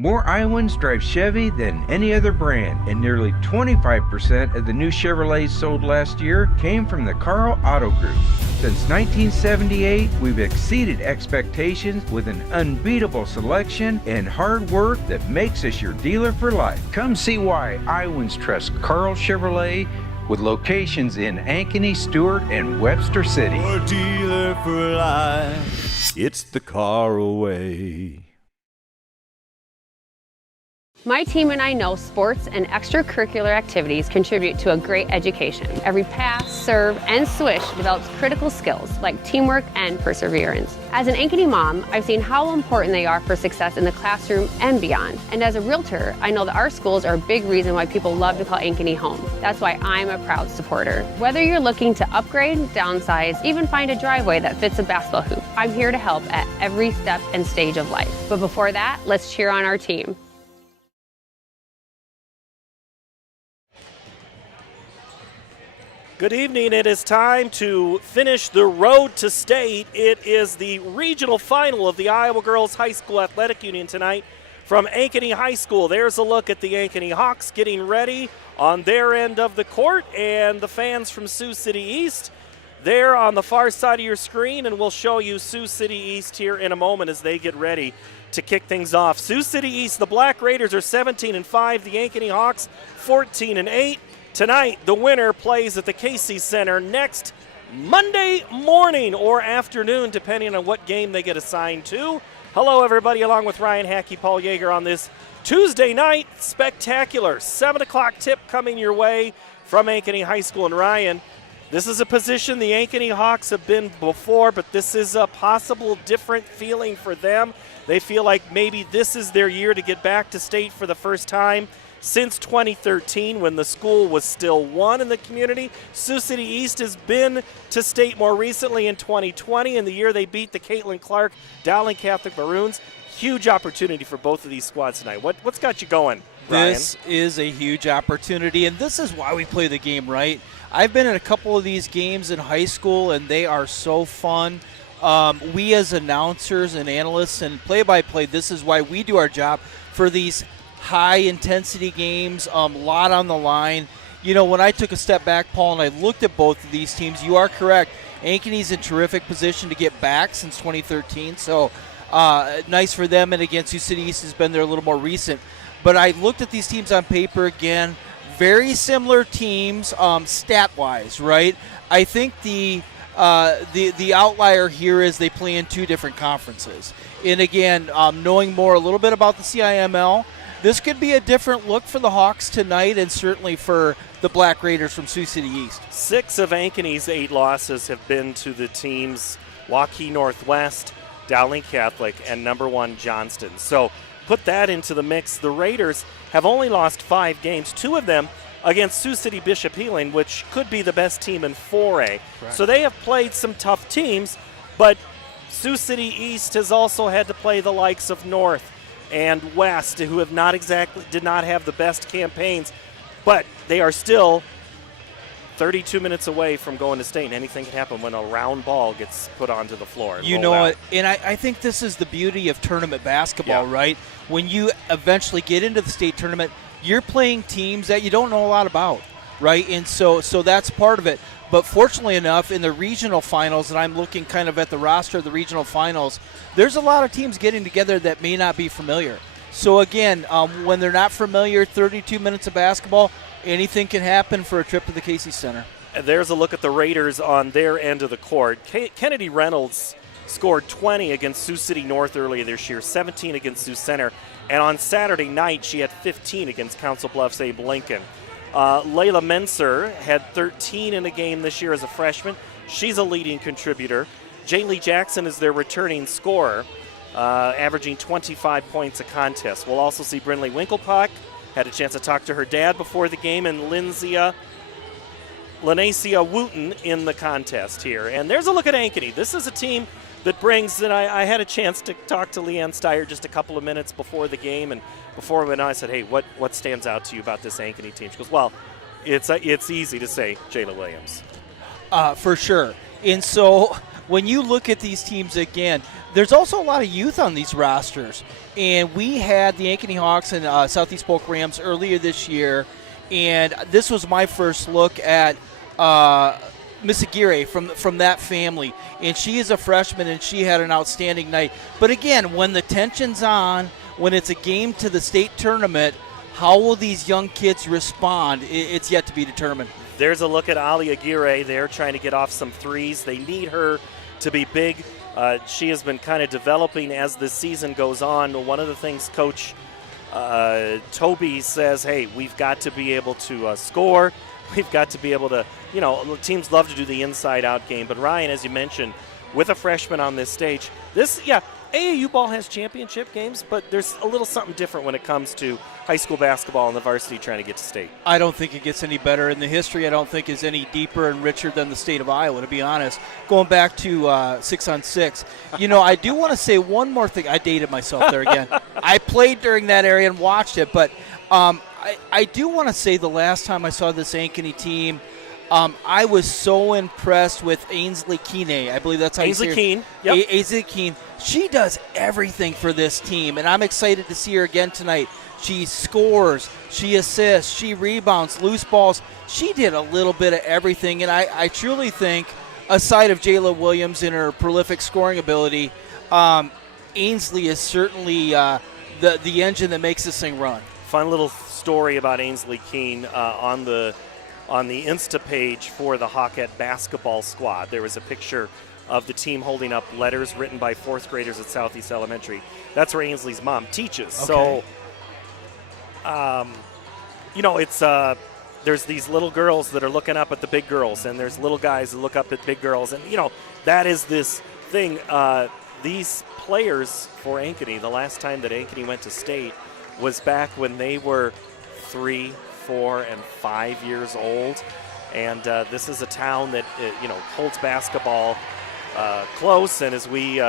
More Iowans drive Chevy than any other brand, and nearly 25% of the new Chevrolets sold last year came from the Carl Auto Group. Since 1978, we've exceeded expectations with an unbeatable selection and hard work that makes us your dealer for life. Come see why Iowans trust Carl Chevrolet, with locations in Ankeny, Stewart, and Webster City. Your dealer for life, it's the Carl way. My team and I know sports and extracurricular activities contribute to a great education. Every pass, serve, and swish develops critical skills like teamwork and perseverance. As an Ankeny mom, I've seen how important they are for success in the classroom and beyond. And as a realtor, I know that our schools are a big reason why people love to call Ankeny home. That's why I'm a proud supporter. Whether you're looking to upgrade, downsize, even find a driveway that fits a basketball hoop, I'm here to help at every step and stage of life. But before that, let's cheer on our team. Good evening. It is time to finish the road to state. It is the regional final of the Iowa Girls High School Athletic Union tonight from Ankeny High School. There's a look at the Ankeny Hawks getting ready on their end of the court, and the fans from Sioux City East there on the far side of your screen, and we'll show you Sioux City East here in a moment as they get ready to kick things off. Sioux City East, the Black Raiders are 17-5, the Ankeny Hawks 14-8. Tonight, the winner plays at the Casey Center next Monday morning or afternoon, depending on what game they get assigned to. Hello, everybody, along with Ryan Hackey, Paul Yeager on this Tuesday night spectacular 7 o'clock tip coming your way from Ankeny High School. And Ryan, this is a position the Ankeny Hawks have been before, but this is a possible different feeling for them. They feel like maybe this is their year to get back to state for the first time since 2013, when the school was still one in the community. Sioux City East has been to state more recently in 2020, in the year they beat the Caitlin Clark Dowling Catholic Maroons. Huge opportunity for both of these squads tonight. What's got you going, Ryan? This is a huge opportunity, and this is why we play the game, right? I've been in a couple of these games in high school, and they are so fun. We as announcers and analysts and play-by-play, this is why we do our job for these high-intensity games, lot on the line. You know, when I took a step back, Paul, and I looked at both of these teams, you are correct. Ankeny's in terrific position to get back since 2013, so nice for them. And again, Sioux City East has been there a little more recent. But I looked at these teams on paper again, very similar teams stat-wise, right? I think the outlier here is they play in two different conferences. And again, knowing more a little bit about the CIML, this could be a different look for the Hawks tonight, and certainly for the Black Raiders from Sioux City East. 6 of Ankeny's 8 losses have been to the teams Waukee Northwest, Dowling Catholic, and number 1 Johnston. So put that into the mix. The Raiders have only lost 5 games, 2 of them against Sioux City Bishop Healing, which could be the best team in 4A. Right. So they have played some tough teams, but Sioux City East has also had to play the likes of North and West, who have did not have the best campaigns, but they are still 32 minutes away from going to state, and anything can happen when a round ball gets put onto the floor. You know what, and I think this is the beauty of tournament basketball, right? When you eventually get into the state tournament, you're playing teams that you don't know a lot about, right? And so that's part of it. But fortunately enough, in the regional finals, and I'm looking kind of at the roster of the regional finals, there's a lot of teams getting together that may not be familiar. So again, when they're not familiar, 32 minutes of basketball, anything can happen for a trip to the Casey Center. There's a look at the Raiders on their end of the court. Kennedy Reynolds scored 20 against Sioux City North earlier this year, 17 against Sioux Center, and on Saturday night she had 15 against Council Bluffs Abe Lincoln. Layla Menser had 13 in a game this year as a freshman. She's a leading contributor. Jaylee Jackson is their returning scorer, averaging 25 points a contest. We'll also see Brinley Winklepock. Had a chance to talk to her dad before the game, and Lanacia Wooten in the contest here. And there's a look at Ankeny. This is a team that brings, and I had a chance to talk to Leanne Steyer just a couple of minutes before the game, and before we went on, I said, hey, what stands out to you about this Ankeny team? She goes, well, it's easy to say Jayla Williams. For sure. And so when you look at these teams again, there's also a lot of youth on these rosters. And we had the Ankeny Hawks and Southeast Polk Rams earlier this year, and this was my first look at Miss Aguirre from that family. And she is a freshman, and she had an outstanding night. But again, when the tension's on, when it's a game to the state tournament, how will these young kids respond? It's yet to be determined. There's a look at Ali Aguirre there trying to get off some threes. They need her to be big. She has been kind of developing as the season goes on. One of the things Coach Toby says, hey, we've got to be able to score. We've got to be able to, teams love to do the inside-out game. But Ryan, as you mentioned, with a freshman on this stage, AAU ball has championship games, but there's a little something different when it comes to high school basketball and the varsity trying to get to state. I don't think it gets any better, and the history I don't think is any deeper and richer than the state of Iowa, to be honest. Going back to 6-on-6, I do want to say one more thing. I dated myself there again. I played during that area and watched it, but I do want to say the last time I saw this Ankeny team, I was so impressed with Ainsley Keene. I believe that's how Ainsley you say Keene. Yep. Ainsley Keene. She does everything for this team, and I'm excited to see her again tonight. She scores, she assists, she rebounds, loose balls. She did a little bit of everything, and I truly think, aside of Jayla Williams and her prolific scoring ability, Ainsley is certainly the engine that makes this thing run. Fun little story about Ainsley Keene on the Insta page for the Hawkette basketball squad. There was a picture of the team holding up letters written by fourth graders at Southeast Elementary. That's where Ainsley's mom teaches. Okay. So, it's there's these little girls that are looking up at the big girls, and there's little guys that look up at big girls, and that is this thing. These players for Ankeny, the last time that Ankeny went to state was back when they were 3, 4, and 5 years old, and this is a town that holds basketball close. And as we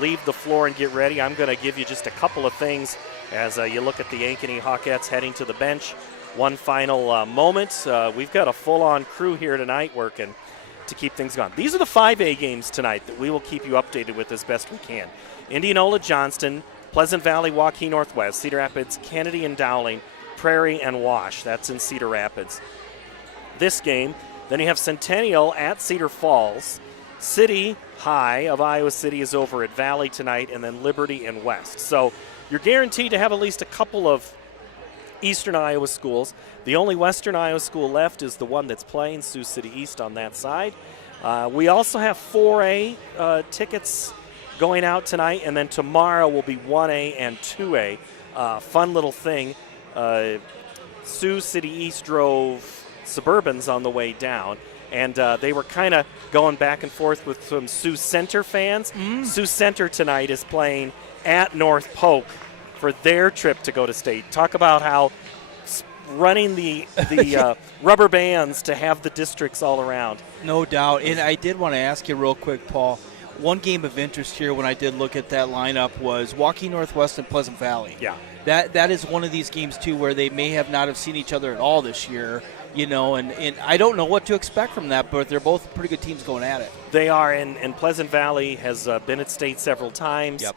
leave the floor and get ready, I'm going to give you just a couple of things as you look at the Ankeny Hawkettes heading to the bench. One final moment. We've got a full-on crew here tonight working to keep things going. These are the 5A games tonight that we will keep you updated with as best we can. Indianola, Johnston, Pleasant Valley, Waukee Northwest, Cedar Rapids, Kennedy and Dowling, Prairie and Wash. That's in Cedar Rapids. This game, then you have Centennial at Cedar Falls. City High of Iowa City is over at Valley tonight, and then Liberty and West. So you're guaranteed to have at least a couple of Eastern Iowa schools. The only Western Iowa school left is the one that's playing, Sioux City East on that side. We also have 4A tickets going out tonight, and then tomorrow will be 1A and 2A. Fun little thing. Sioux City East drove Suburbans on the way down, and they were kind of going back and forth with some Sioux Center fans. Sioux Center tonight is playing at North Polk for their trip to go to state. Talk about how running the rubber bands to have the districts all around. No doubt. And I did want to ask you real quick, Paul, one game of interest here when I did look at that lineup was Waukee Northwest and Pleasant Valley. Yeah. That is one of these games, too, where they may have not have seen each other at all this year, and I don't know what to expect from that, but they're both pretty good teams going at it. They are, and Pleasant Valley has been at state several times. Yep.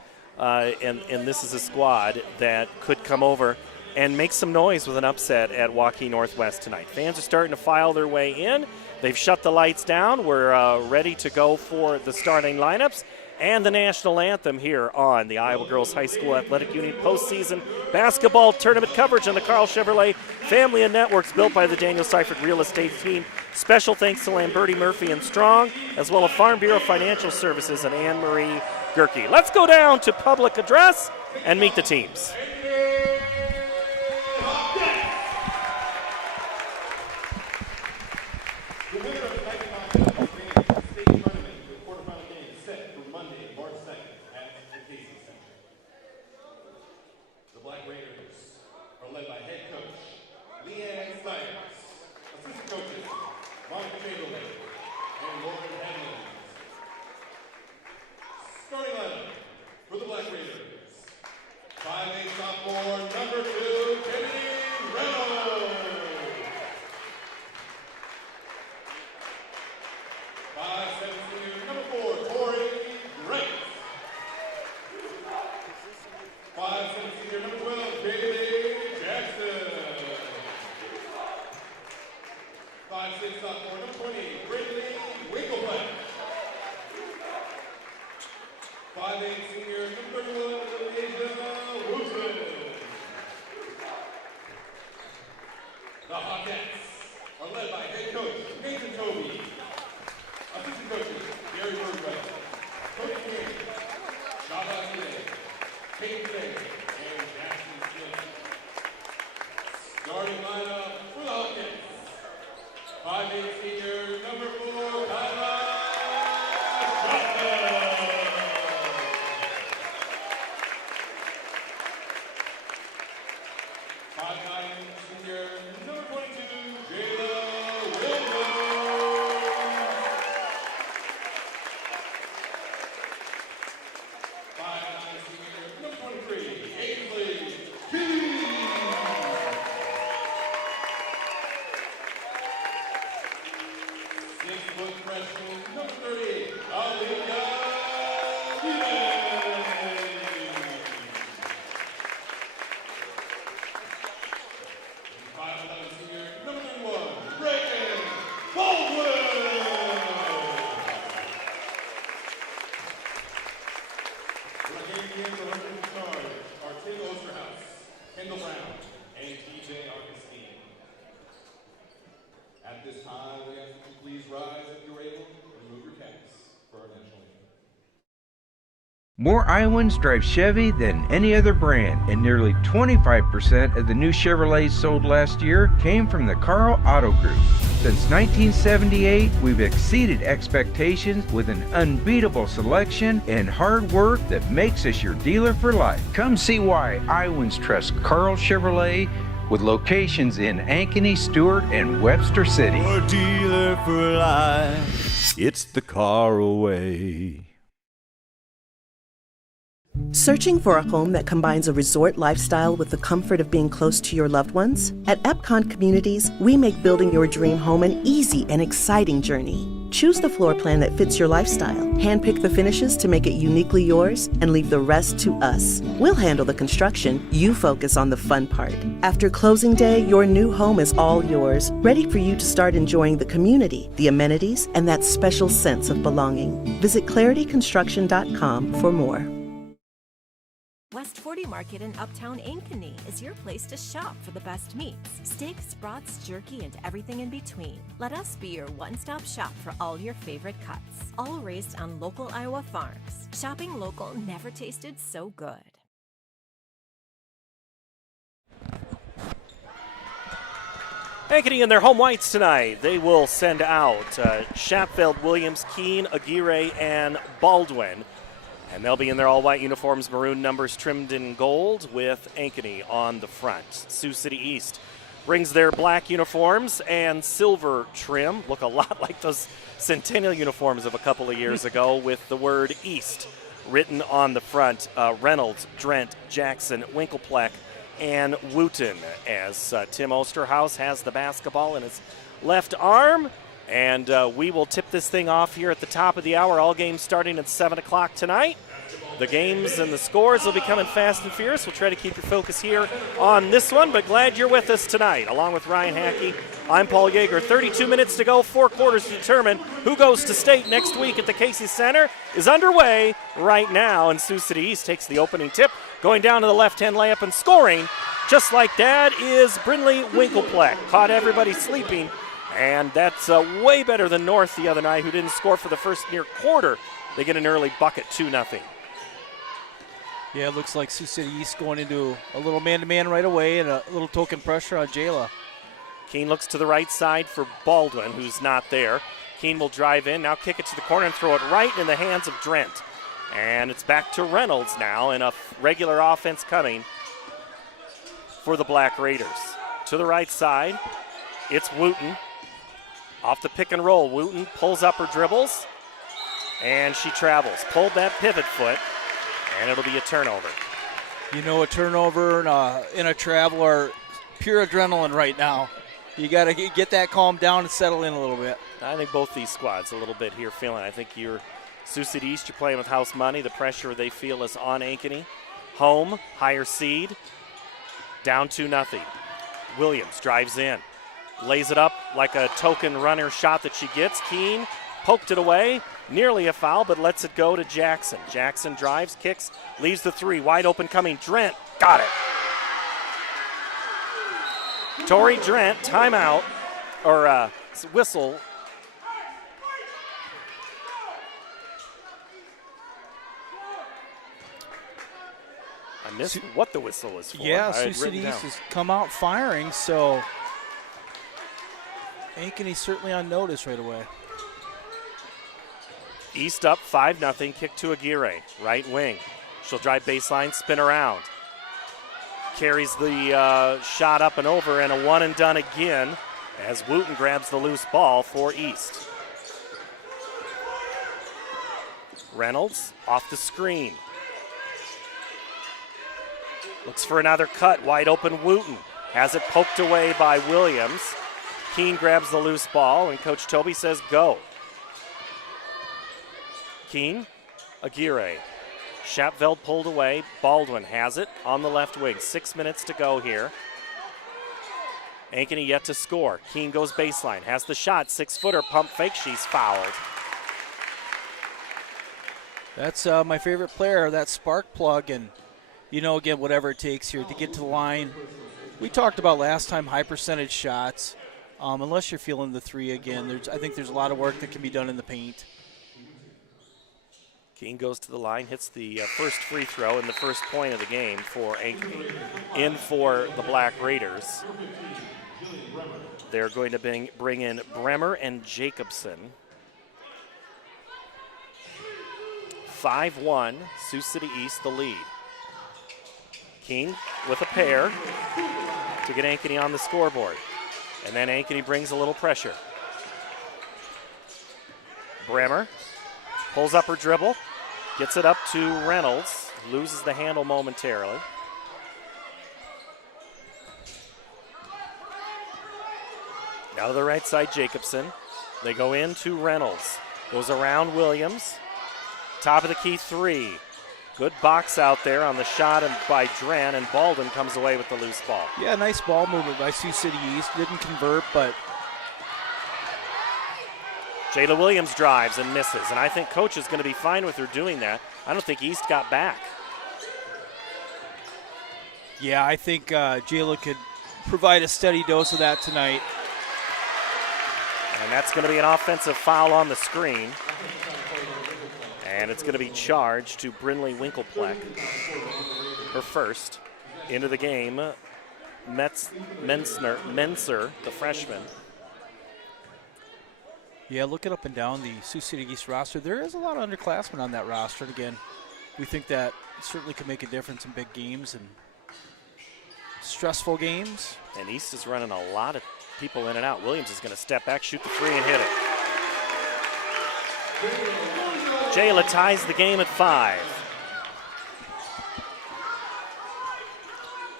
And this is a squad that could come over and make some noise with an upset at Waukee Northwest tonight. Fans are starting to file their way in. They've shut the lights down. We're ready to go for the starting lineups and the national anthem here on the Iowa Girls High School Athletic Union postseason basketball tournament coverage on the Carl Chevrolet family of networks built by the Daniel Seifert Real Estate team. Special thanks to Lamberti, Murphy, and Strong, as well as Farm Bureau Financial Services and Anne-Marie Gerke. Let's go down to public address and meet the teams. The winner of the 1995 state tournament with quarterfinal games set for Monday, March 2nd at the Casey Center. The Black Raiders are led by head coach Leanne Sires, assistant coaches Mark Chamberlain and Lauren Hedlund. Starting lineup for the Black Raiders: 5A sophomore 5'6" sophomore, number 20, Brittany Winkleman. 5'8" senior, number 31, Asia Woodson. The Hawkettes are led by head coach Nathan Toby. Assistant coaches Gary Birdwell, Coach King, Shaba Today, Kate Today, and Jackson Smith. Starting lineup for the Hawkettes. 5'8" senior, number 4, Kyla Shotton. 5'9" senior, number 22, Jayla Williams. 5'9" senior, number 23, Ainsley Keys. 6-foot freshman, number 38, Olivia Stevens. 5'11" senior, number 31, Reagan Baldwin. Looking in the running stars are Tim Osterhouse, Kendall Brown, and TJ Augustine. At this time, we ask that you please rise if you're able and remove your caps for our national anthem. More Iowans drive Chevy than any other brand, and nearly 25% of the new Chevrolets sold last year came from the Carl Auto Group. Since 1978, we've exceeded expectations with an unbeatable selection and hard work that makes us your dealer for life. Come see why Iowans trust Carl Chevrolet, with locations in Ankeny, Stewart, and Webster City. Your dealer for life. It's the Carl-O-Way. Searching for a home that combines a resort lifestyle with the comfort of being close to your loved ones? At Epcon Communities, we make building your dream home an easy and exciting journey. Choose the floor plan that fits your lifestyle, handpick the finishes to make it uniquely yours, and leave the rest to us. We'll handle the construction, you focus on the fun part. After closing day, your new home is all yours, ready for you to start enjoying the community, the amenities, and that special sense of belonging. Visit clarityconstruction.com for more. West 40 Market in Uptown Ankeny is your place to shop for the best meats, steaks, brats, jerky, and everything in between. Let us be your one-stop shop for all your favorite cuts, all raised on local Iowa farms. Shopping local never tasted so good. Ankeny in their home whites tonight. They will send out Shapfeld, Williams, Keene, Aguirre, and Baldwin. And they'll be in their all-white uniforms, maroon numbers trimmed in gold with Ankeny on the front. Sioux City East brings their black uniforms and silver trim. Look a lot like those Centennial uniforms of a couple of years ago with the word East written on the front. Reynolds, Drent, Jackson, Winklepleck, and Wooten as Tim Osterhaus has the basketball in his left arm. And we will tip this thing off here at the top of the hour. All games starting at 7 o'clock tonight. The games and the scores will be coming fast and fierce. We'll try to keep your focus here on this one, but glad you're with us tonight. Along with Ryan Hackey, I'm Paul Yeager. 32 minutes to go, 4 quarters to determine who goes to state next week at the Casey Center is underway right now, and Sioux City East takes the opening tip. Going down to the left-hand layup and scoring, just like that, is Brindley Winklepleck. Caught everybody sleeping. And that's way better than North the other night, who didn't score for the first near quarter. They get an early bucket, 2-0. Yeah, it looks like Sioux City East going into a little man-to-man right away and a little token pressure on Jayla. Keene looks to the right side for Baldwin, who's not there. Keene will drive in, now kick it to the corner and throw it right in the hands of Drent. And it's back to Reynolds now, and a regular offense coming for the Black Raiders. To the right side, it's Wooten. Off the pick and roll, Wooten pulls up her dribbles, and she travels. Pulled that pivot foot, and it'll be a turnover. You know, a turnover in a travel are pure adrenaline right now. You got to get that calmed down and settle in a little bit. I think both these squads a little bit here feeling. I think you're Sioux City East, you're playing with house money. The pressure they feel is on Ankeny. Home, higher seed, down 2-0. Williams drives in. lays it up like a token runner shot that she gets. Keene poked it away, nearly a foul, but lets it go to Jackson. Jackson drives, kicks, leaves the three, wide open coming. Drent got it. Tori Drent, timeout, or whistle. I missed what the whistle was for. Yeah, Sioux City East has come out firing, so Ankeny certainly on notice right away. East up 5-0, kick to Aguirre, right wing. She'll drive baseline, spin around. Carries the shot up and over, and a one and done again as Wooten grabs the loose ball for East. Reynolds off the screen. Looks for another cut, wide open Wooten. Has it poked away by Williams. Keene grabs the loose ball, and Coach Toby says go. Keene, Aguirre. Shapveld pulled away. Baldwin has it on the left wing. 6 minutes to go here. Ankeny yet to score. Keene goes baseline, has the shot. 6-footer, pump fake. She's fouled. That's my favorite player, that spark plug, and again, whatever it takes here to get to the line. We talked about last time high percentage shots. Unless you're feeling the three again, I think there's a lot of work that can be done in the paint. Keene goes to the line, hits the first free throw and the first point of the game for Ankeny. In for the Black Raiders. They're going to bring in Bremer and Jacobson. 5-1, Sioux City East the lead. Keene with a pair to get Ankeny on the scoreboard. And then Ankeny brings a little pressure. Bremer pulls up her dribble, gets it up to Reynolds, loses the handle momentarily. Now to the right side, Jacobson. They go into Reynolds. Goes around Williams. Top of the key three. Good box out there on the shot and by Dran, and Baldwin comes away with the loose ball. Yeah, nice ball movement by Sioux City East. Didn't convert, but Jayla Williams drives and misses, and I think Coach is going to be fine with her doing that. I don't think East got back. Yeah, I think Jayla could provide a steady dose of that tonight. And that's going to be an offensive foul on the screen. And it's going to be charged to Brinley Winkelpleck. Her first into the game. Menser, the freshman. Yeah, looking up and down the Sioux City East roster, there is a lot of underclassmen on that roster. And again, we think that certainly can make a difference in big games and stressful games. And East is running a lot of people in and out. Williams is going to step back, shoot the three, and hit it. Jayla ties the game at 5.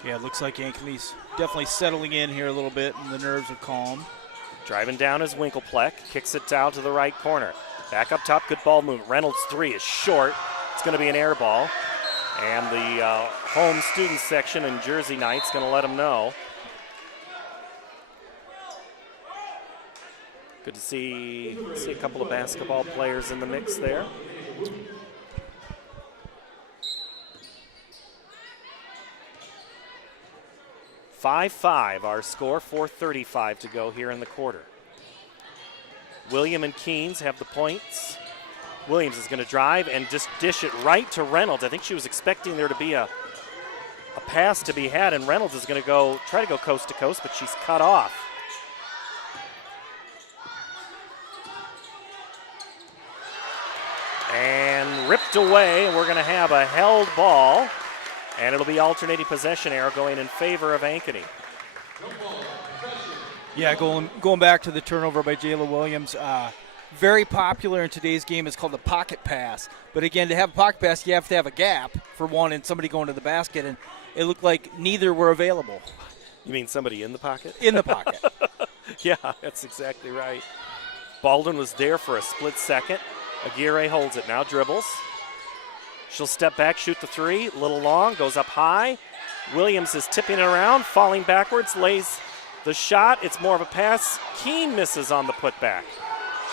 Yeah, it looks like Ankeny's definitely settling in here a little bit, and the nerves are calm. Driving down is Winkelpleck, kicks it down to the right corner. Back up top, good ball movement. Reynolds' three is short. It's going to be an air ball. And the home student section in Jersey Knight's going to let them know. Good to see a couple of basketball players in the mix there. (5-5) our score, 4:35 to go here in the quarter. William and Keynes have the points. Williams is going to drive and just dish it right to Reynolds. I think she was expecting there to be a pass to be had, and Reynolds is going to try to go coast to coast, but she's cut off. And ripped away, and we're going to have a held ball, and it'll be alternating possession arrow going in favor of Ankeny. Yeah, going back to the turnover by Jayla Williams, very popular in today's game. It's called the pocket pass. But again, to have a pocket pass, you have to have a gap for one and somebody going to the basket, and it looked like neither were available. You mean somebody in the pocket? In the pocket. Yeah, that's exactly right. Baldwin was there for a split second. Aguirre holds it now, dribbles. She'll step back, shoot the three, a little long, goes up high. Williams is tipping it around, falling backwards, lays The shot, it's more of a pass. Keene misses on the putback.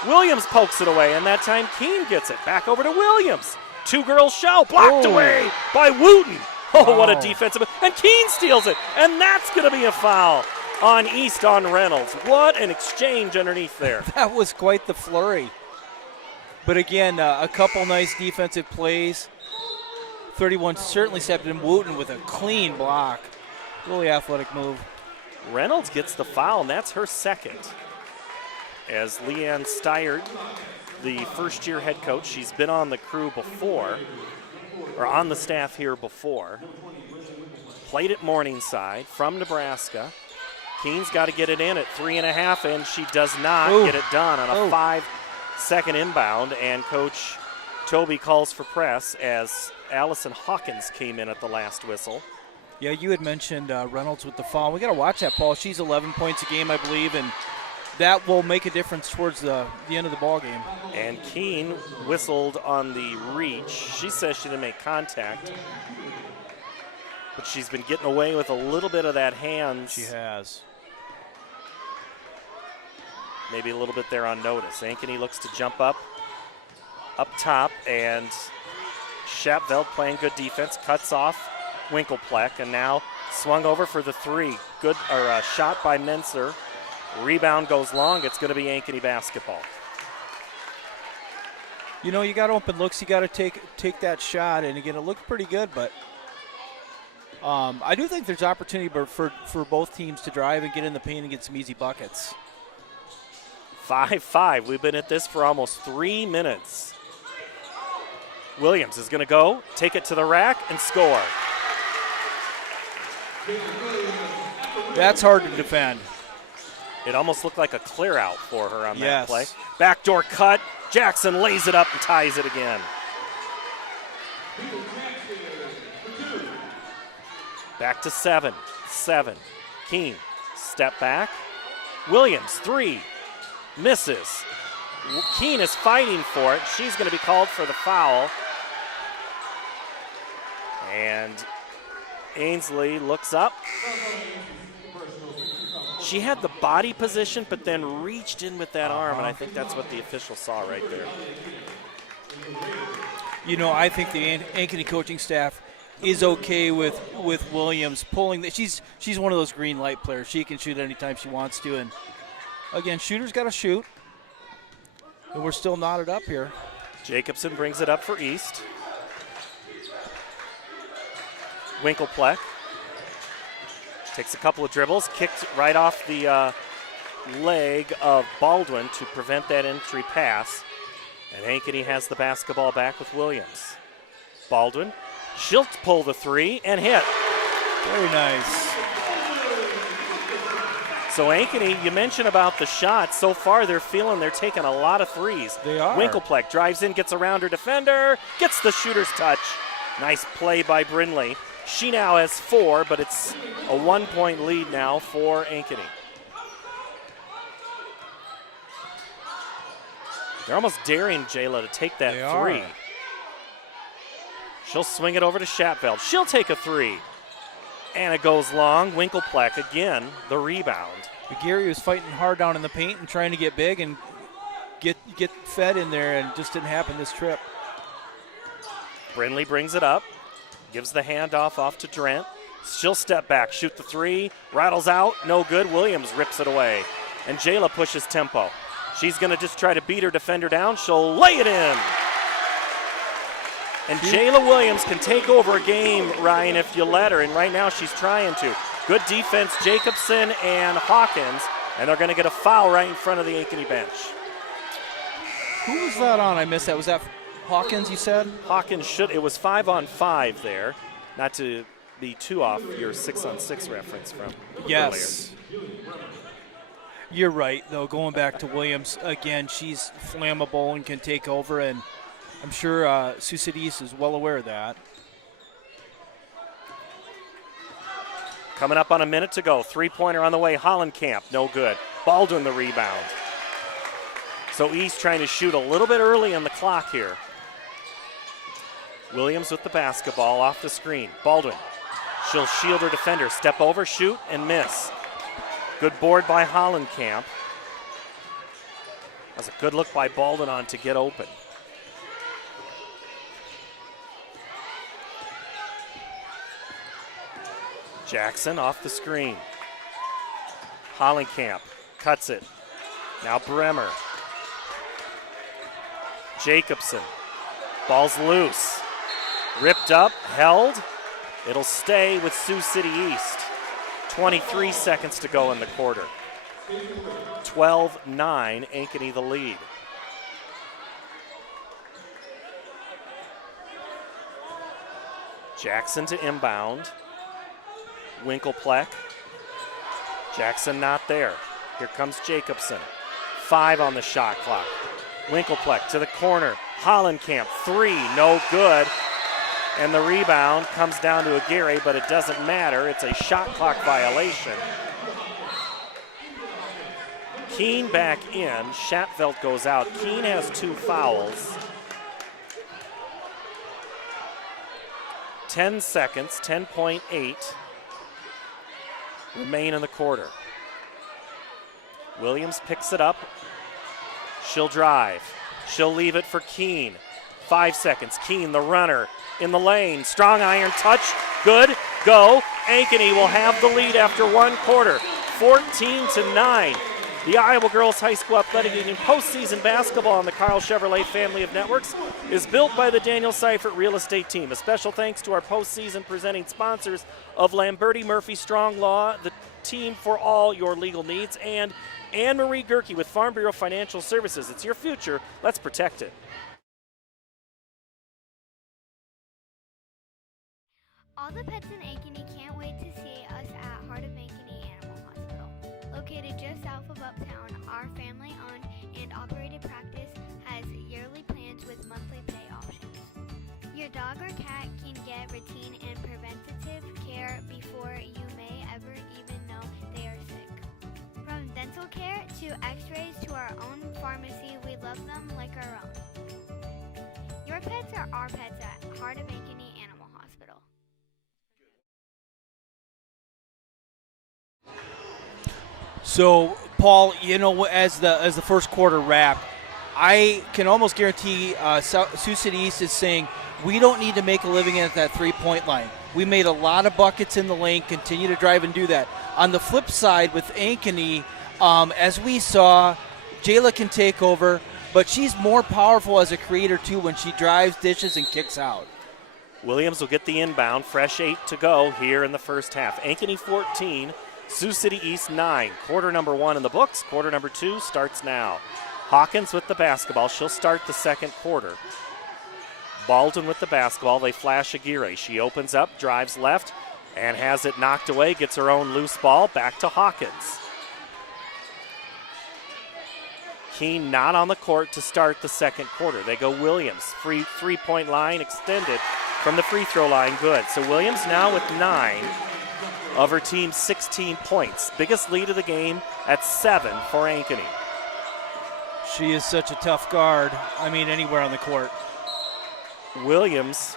Williams pokes it away, and that time Keene gets it. Back over to Williams. Two-girl show, blocked away by Wooten. Oh, what a defensive. And Keene steals it, and that's going to be a foul on East on Reynolds. What an exchange underneath there. That was quite the flurry. But again, a couple nice defensive plays. 31 certainly stepped in. Wooten with a clean block. Really athletic move. Reynolds gets the foul, and that's her second. As Leanne Steyert, the first-year head coach, she's been on the crew before, or on the staff here before. Played at Morningside from Nebraska. Keene's got to get it in at 3.5, and she does not get it done on a 5-second inbound, and Coach Toby calls for press as Allison Hawkins came in at the last whistle. Yeah, you had mentioned Reynolds with the foul. We got to watch that, Paul. She's 11 points a game, I believe, and that will make a difference towards the end of the ball game. And Keene whistled on the reach. She says she didn't make contact, but she's been getting away with a little bit of that hands. She has. Maybe a little bit there on notice. Ankeny looks to jump up top, and Shapveld playing good defense, cuts off Winklepleck, and now swung over for the three. Good shot by Menser. Rebound goes long. It's going to be Ankeny basketball. You know, you got open looks. You got to take that shot, and again, it looked pretty good, but I do think there's opportunity for both teams to drive and get in the paint and get some easy buckets. 5-5. We've been at this for almost 3 minutes. Williams is going to go, take it to the rack, and score. That's hard to defend. It almost looked like a clear out for her on that play. Backdoor cut. Jackson lays it up and ties it again. Back to 7. Keene, step back. Williams, 3. Misses. Keene is fighting for it. She's going to be called for the foul. And Ainsley looks up. She had the body position, but then reached in with that arm, and I think that's what the official saw right there. You know, I think the Ankeny coaching staff is okay with Williams pulling. She's one of those green light players. She can shoot anytime she wants to, and again, shooter's got to shoot. And we're still knotted up here. Jacobson brings it up for East. Winklepleck takes a couple of dribbles, kicked right off the leg of Baldwin to prevent that entry pass. And Ankeny has the basketball back with Williams. Baldwin, she'll pull the 3 and hit. Very nice. So Ankeny, you mentioned about the shot. So far, they're taking a lot of threes. They are. Winklepleck drives in, gets around her defender, gets the shooter's touch. Nice play by Brindley. She now has 4, but it's a 1-point lead now for Ankeny. They're almost daring Jayla to take that 3. She'll swing it over to Shapveld. She'll take a 3. And it goes long. Winklepleck again, the rebound. Gary was fighting hard down in the paint and trying to get big and get fed in there, and just didn't happen this trip. Brindley brings it up, gives the handoff off to Drent. She'll step back, shoot the 3, rattles out, no good. Williams rips it away. And Jayla pushes tempo. She's going to just try to beat her defender down. She'll lay it in. And Jayla Williams can take over a game, Ryan, if you let her, and right now she's trying to. Good defense, Jacobson and Hawkins, and they're going to get a foul right in front of the Ankeny bench. Who was that on? I missed that. Was that Hawkins, you said? Hawkins should. It was 5-on-5 there, not to be too off your 6-on-6 reference from earlier. You're right, though. Going back to Williams, again, she's flammable and can take over, and I'm sure Sioux City East is well aware of that. Coming up on a minute to go. 3-pointer on the way. Hollenkamp, no good. Baldwin the rebound. So East trying to shoot a little bit early on the clock here. Williams with the basketball off the screen. Baldwin, she'll shield her defender. Step over, shoot, and miss. Good board by Hollenkamp. That's a good look by Baldwin to get open. Jackson off the screen. Hollenkamp cuts it. Now Bremer. Jacobson. Ball's loose. Ripped up, held. It'll stay with Sioux City East. 23 seconds to go in the quarter. 12-9, Ankeny the lead. Jackson to inbound. Winklepleck. Jackson not there. Here comes Jacobson. 5 on the shot clock. Winklepleck to the corner. Hollenkamp, 3, no good. And the rebound comes down to Aguirre, but it doesn't matter. It's a shot clock violation. Keene back in. Schatfeld goes out. Keene has 2 fouls. 10 seconds, 10.8 remain in the quarter. Williams picks it up. She'll drive. She'll leave it for Keene. 5 seconds. Keene, the runner, in the lane. Strong iron touch. Good. Go. Ankeny will have the lead after 1 quarter. 14-9. The Iowa Girls High School Athletic Union postseason basketball on the Carl Chevrolet family of networks is built by the Daniel Seifert Real Estate Team. A special thanks to our postseason presenting sponsors of Lamberti Murphy Strong Law, the team for all your legal needs, and Anne-Marie Gerke with Farm Bureau Financial Services. It's your future. Let's protect it. All the pets in Ankeny can't wait to see us at Heart of Ankeny Animal Hospital. Located just south of Uptown, our family-owned and operated practice has yearly plans with monthly pay options. Your dog or cat can get routine and preventative care before you may ever even know they are sick. From dental care to x-rays to our own pharmacy, we love them like our own. Your pets are our pets at Heart of Ankeny Animal Hospital. So, Paul, you know, as the first quarter wrapped, I can almost guarantee Sioux City East is saying we don't need to make a living at that three-point line. We made a lot of buckets in the lane, continue to drive and do that. On the flip side with Ankeny, as we saw, Jayla can take over, but she's more powerful as a creator too when she drives, dishes, and kicks out. Williams will get the inbound. Fresh 8 to go here in the first half. Ankeny 14, Sioux City East 9. Quarter number 1 in the books. Quarter number 2 starts now. Hawkins with the basketball. She'll start the second quarter. Baldwin with the basketball. They flash Aguirre. She opens up, drives left, and has it knocked away. Gets her own loose ball. Back to Hawkins. Keene not on the court to start the second quarter. They go Williams. Free three-point line extended from the free throw line. Good. So Williams now with 9 of her team's 16 points. Biggest lead of the game at 7 for Ankeny. She is such a tough guard. I mean, anywhere on the court. Williams,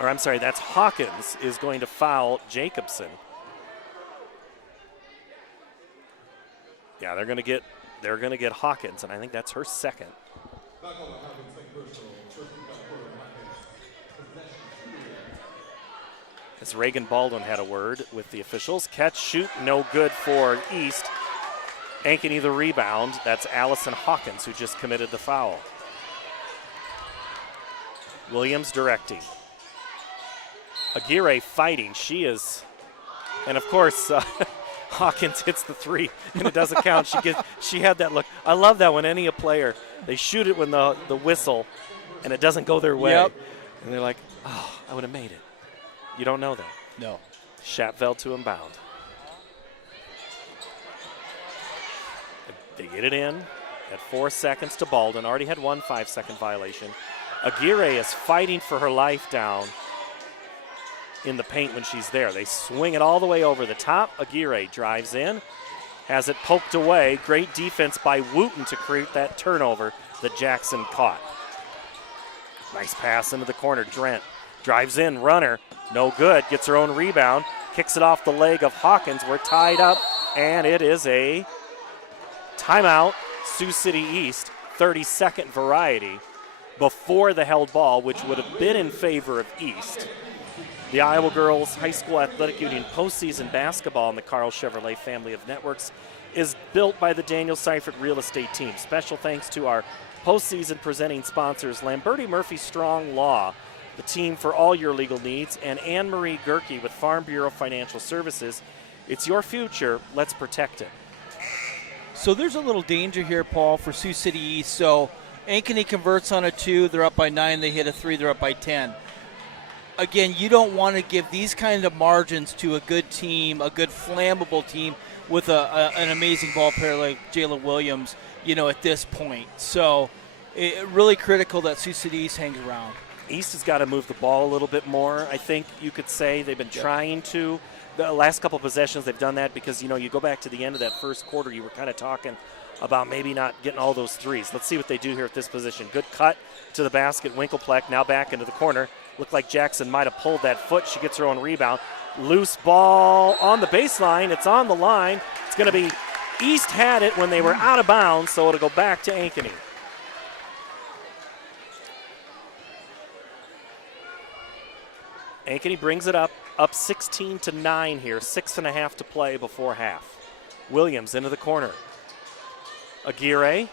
or I'm sorry, that's Hawkins, is going to foul Jacobson. Yeah, they're going to get Hawkins, and I think that's her second. As Reagan Baldwin had a word with the officials. Catch, shoot, no good for East. Ankeny the rebound. That's Allison Hawkins who just committed the foul. Williams directing. Aguirre fighting. She is, and of course, Hawkins hits the 3, and it doesn't count. She had that look. I love that when any player, they shoot it when the whistle, and it doesn't go their way. Yep. And they're like, oh, I would have made it. You don't know that. No. Schatfeld to inbound. They get it in at 4 seconds to Baldwin. Already had 1 5-second violation. Aguirre is fighting for her life down in the paint when she's there. They swing it all the way over the top. Aguirre drives in, has it poked away. Great defense by Wooten to create that turnover that Jackson caught. Nice pass into the corner. Drent drives in, runner, no good. Gets her own rebound, kicks it off the leg of Hawkins. We're tied up And it is a timeout, Sioux City East, 30-second variety before the held ball, which would have been in favor of East. The Iowa Girls High School Athletic Union postseason basketball in the Carl Chevrolet family of networks is built by the Daniel Seifert Real Estate Team. Special thanks to our postseason presenting sponsors, Lamberti Murphy Strong Law, the team for all your legal needs, and Anne-Marie Gerke with Farm Bureau Financial Services. It's your future. Let's protect it. So there's a little danger here, Paul, for Sioux City East. So Ankeny converts on a 2. They're up by 9. They hit a 3. They're up by 10. Again, you don't want to give these kind of margins to a good team, a good flammable team with an amazing ball player like Jalen Williams, at this point. So really critical that Sioux City East hangs around. East has got to move the ball a little bit more, I think you could say. They've been trying to. The last couple possessions, they've done that because, you go back to the end of that first quarter, you were kind of talking about maybe not getting all those threes. Let's see what they do here at this position. Good cut to the basket. Winkelpleck now back into the corner. Looked like Jackson might have pulled that foot. She gets her own rebound. Loose ball on the baseline. It's on the line. It's going to be East had it when they were out of bounds, so it'll go back to Ankeny. Ankeny brings it up 16-9 here. 6.5 to play before half. Williams into the corner. Aguirre,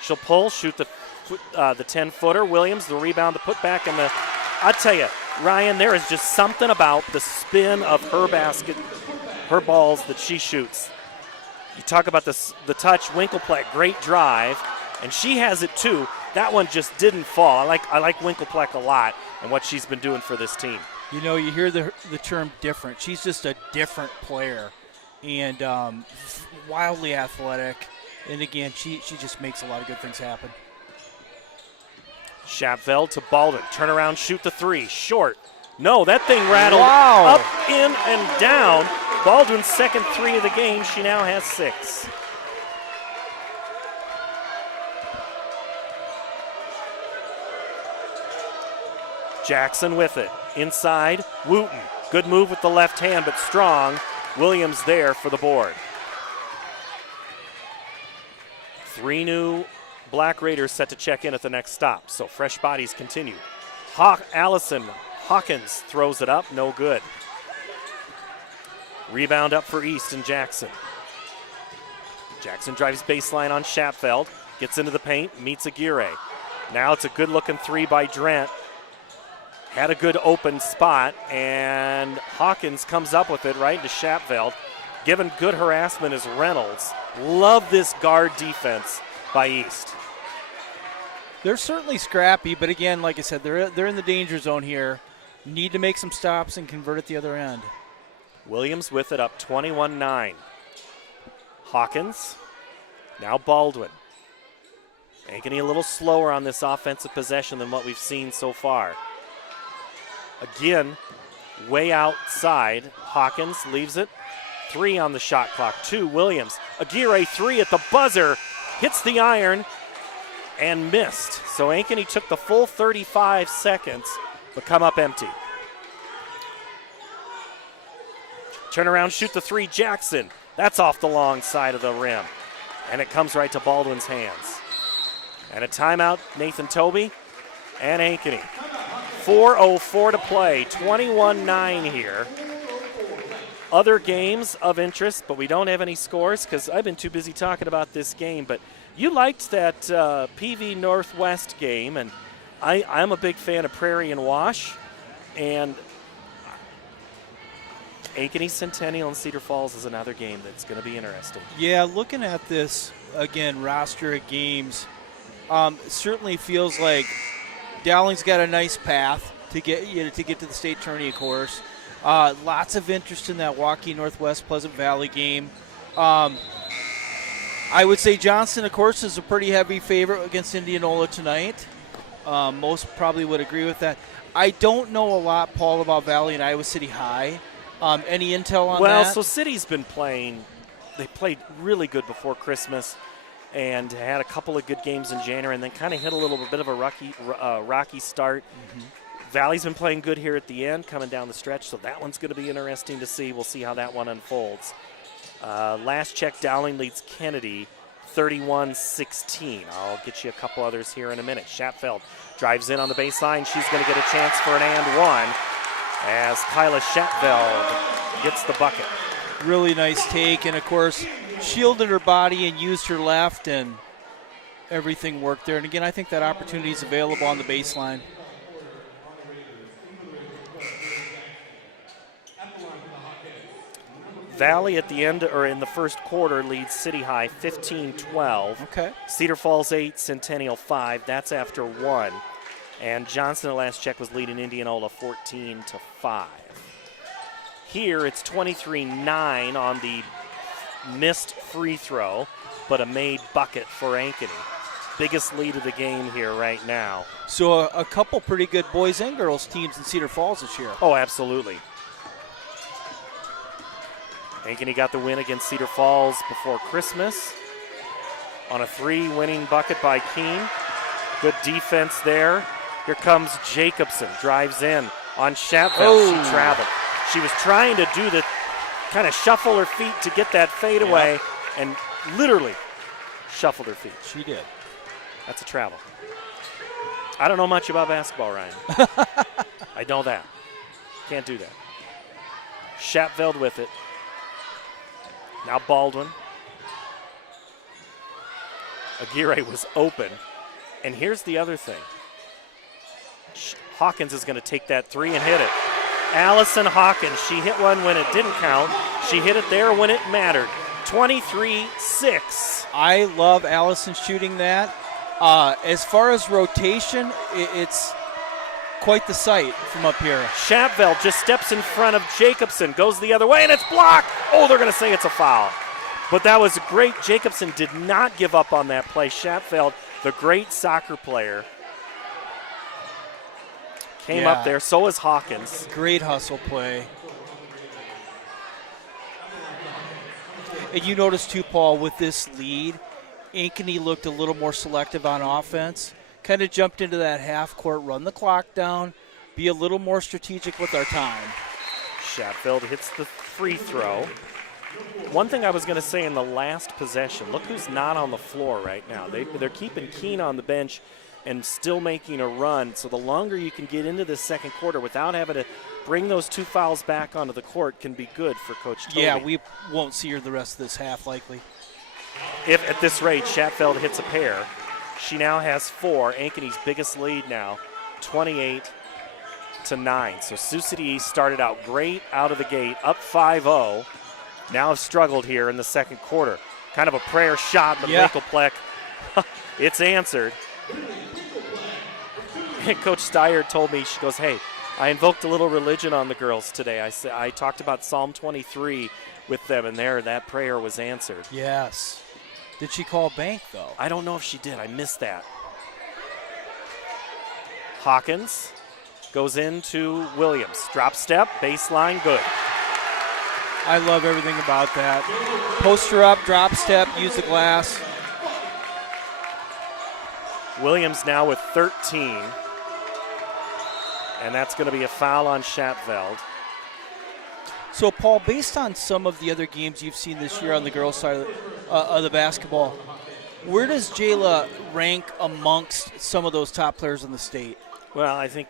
she'll pull, shoot the 10-footer. Williams, the rebound, the putback, and the. I tell you, Ryan, there is just something about the spin of her basket, her balls that she shoots. You talk about the touch, Winkelpleck, great drive, and she has it too. That one just didn't fall. I like Winkelpleck a lot and what she's been doing for this team. You hear the term different. She's just a different player and wildly athletic. And again, she just makes a lot of good things happen. Schapfeld to Baldwin. Turn around, shoot the 3. Short. No, that thing rattled Wow. up, in, and down. Baldwin's second 3 of the game. She now has 6. Jackson with it. Inside, Wooten. Good move with the left hand, but strong. Williams there for the board. 3 new Black Raiders set to check in at the next stop, so fresh bodies continue. Allison Hawkins throws it up, no good. Rebound up for East and Jackson. Jackson drives baseline on Schapfeld, gets into the paint, meets Aguirre. Now it's a good-looking 3 by Drent. Had a good open spot, and Hawkins comes up with it right into Schapfeld. Given good harassment is Reynolds. Love this guard defense by East. They're certainly scrappy, but again, like I said, they're in the danger zone here. Need to make some stops and convert at the other end. Williams with it up 21-9. Hawkins, now Baldwin. Ankeny a little slower on this offensive possession than what we've seen so far. Again, way outside. Hawkins leaves it. 3 on the shot clock. 2, Williams. Aguirre 3 at the buzzer. Hits the iron and missed. So Ankeny took the full 35 seconds, but come up empty. Turn around, shoot the 3, Jackson. That's off the long side of the rim. And it comes right to Baldwin's hands. And a timeout, Nathan Tobey and Ankeny. 4:04 to play, 21-9 here. Other games of interest, but we don't have any scores because I've been too busy talking about this game. But you liked that PV Northwest game, and I'm a big fan of Prairie and Wash. And Ankeny Centennial and Cedar Falls is another game that's going to be interesting. Yeah, looking at this, again, roster of games, certainly feels like Dowling's got a nice path to get to the state tourney, of course. Lots of interest in that Waukee Northwest Pleasant Valley game. I would say Johnston, of course, is a pretty heavy favorite against Indianola tonight. Most probably would agree with that. I don't know a lot, Paul, about Valley and Iowa City High. Any intel on that? Well, so City's been playing. They played really good before Christmas and had a couple of good games in January and then kind of hit a little bit of a rocky start. Mm-hmm. Valley's been playing good here at the end, coming down the stretch, so that one's going to be interesting to see. We'll see how that one unfolds. Last check, Dowling leads Kennedy 31-16. I'll get you a couple others here in a minute. Schatfeld drives in on the baseline. She's going to get a chance for an and one as Kyla Schatfeld gets the bucket. Really nice take, and of course, shielded her body and used her left, and everything worked there. And again, I think that opportunity is available on the baseline. Valley at the end, or in the first quarter, leads City High 15-12. Okay. Cedar Falls 8, Centennial 5. That's after 1. And Johnson at last check was leading Indianola 14-5. Here it's 23-9 on the missed free throw, but a made bucket for Ankeny. Biggest lead of the game here right now. So a couple pretty good boys and girls teams in Cedar Falls this year. Oh, absolutely. Ankeny got the win against Cedar Falls before Christmas on a 3-winning bucket by Keene. Good defense there. Here comes Jacobson, drives in on Schatfeld. Oh. She traveled. She was trying to do the kind of shuffle her feet to get that fadeaway, and literally shuffled her feet. She did. That's a travel. I don't know much about basketball, Ryan. I know that. Can't do that. Schatfeld with it. Now Baldwin. Aguirre was open. And here's the other thing. Hawkins is going to take that three and hit it. Allison Hawkins, she hit one when it didn't count. She hit it there when it mattered. 23-6. I love Allison shooting that. As far as rotation, it's quite the sight from up here. Schatfeld just steps in front of Jacobson, goes the other way, and it's blocked. Oh, they're going to say it's a foul. But that was great. Jacobson did not give up on that play. Schatfeld, the great soccer player, came up there. So is Hawkins. Great hustle play. And you notice too, Paul, with this lead, Ankeny looked a little more selective on offense. Kind of jumped into that half court, run the clock down, be a little more strategic with our time. Schatfeld hits the free throw. One thing I was going to say in the last possession, look who's not on the floor right now. They're keeping Keene on the bench and still making a run. So the longer you can get into this second quarter without having to bring those two fouls back onto the court can be good for Coach Toby. Yeah, we won't see her the rest of this half likely. If at this rate Schatfeld hits a pair, she now has 4. Ankeny's biggest lead now, 28-9. So Sioux City East started out great out of the gate, up 5-0. Now have struggled here in the second quarter. Kind of a prayer shot, but Winkelpleck, it's answered. And Coach Steyer told me, she goes, hey, I invoked a little religion on the girls today. I talked about Psalm 23 with them, and that prayer was answered. Yes. Did she call bank, though? I don't know if she did. I missed that. Hawkins goes into Williams. Drop step, baseline, good. I love everything about that. Post her up, drop step, use the glass. Williams now with 13. And that's going to be a foul on Schatfeld. So, Paul, based on some of the other games you've seen this year on the girls' side of the basketball, where does Jayla rank amongst some of those top players in the state? Well, I think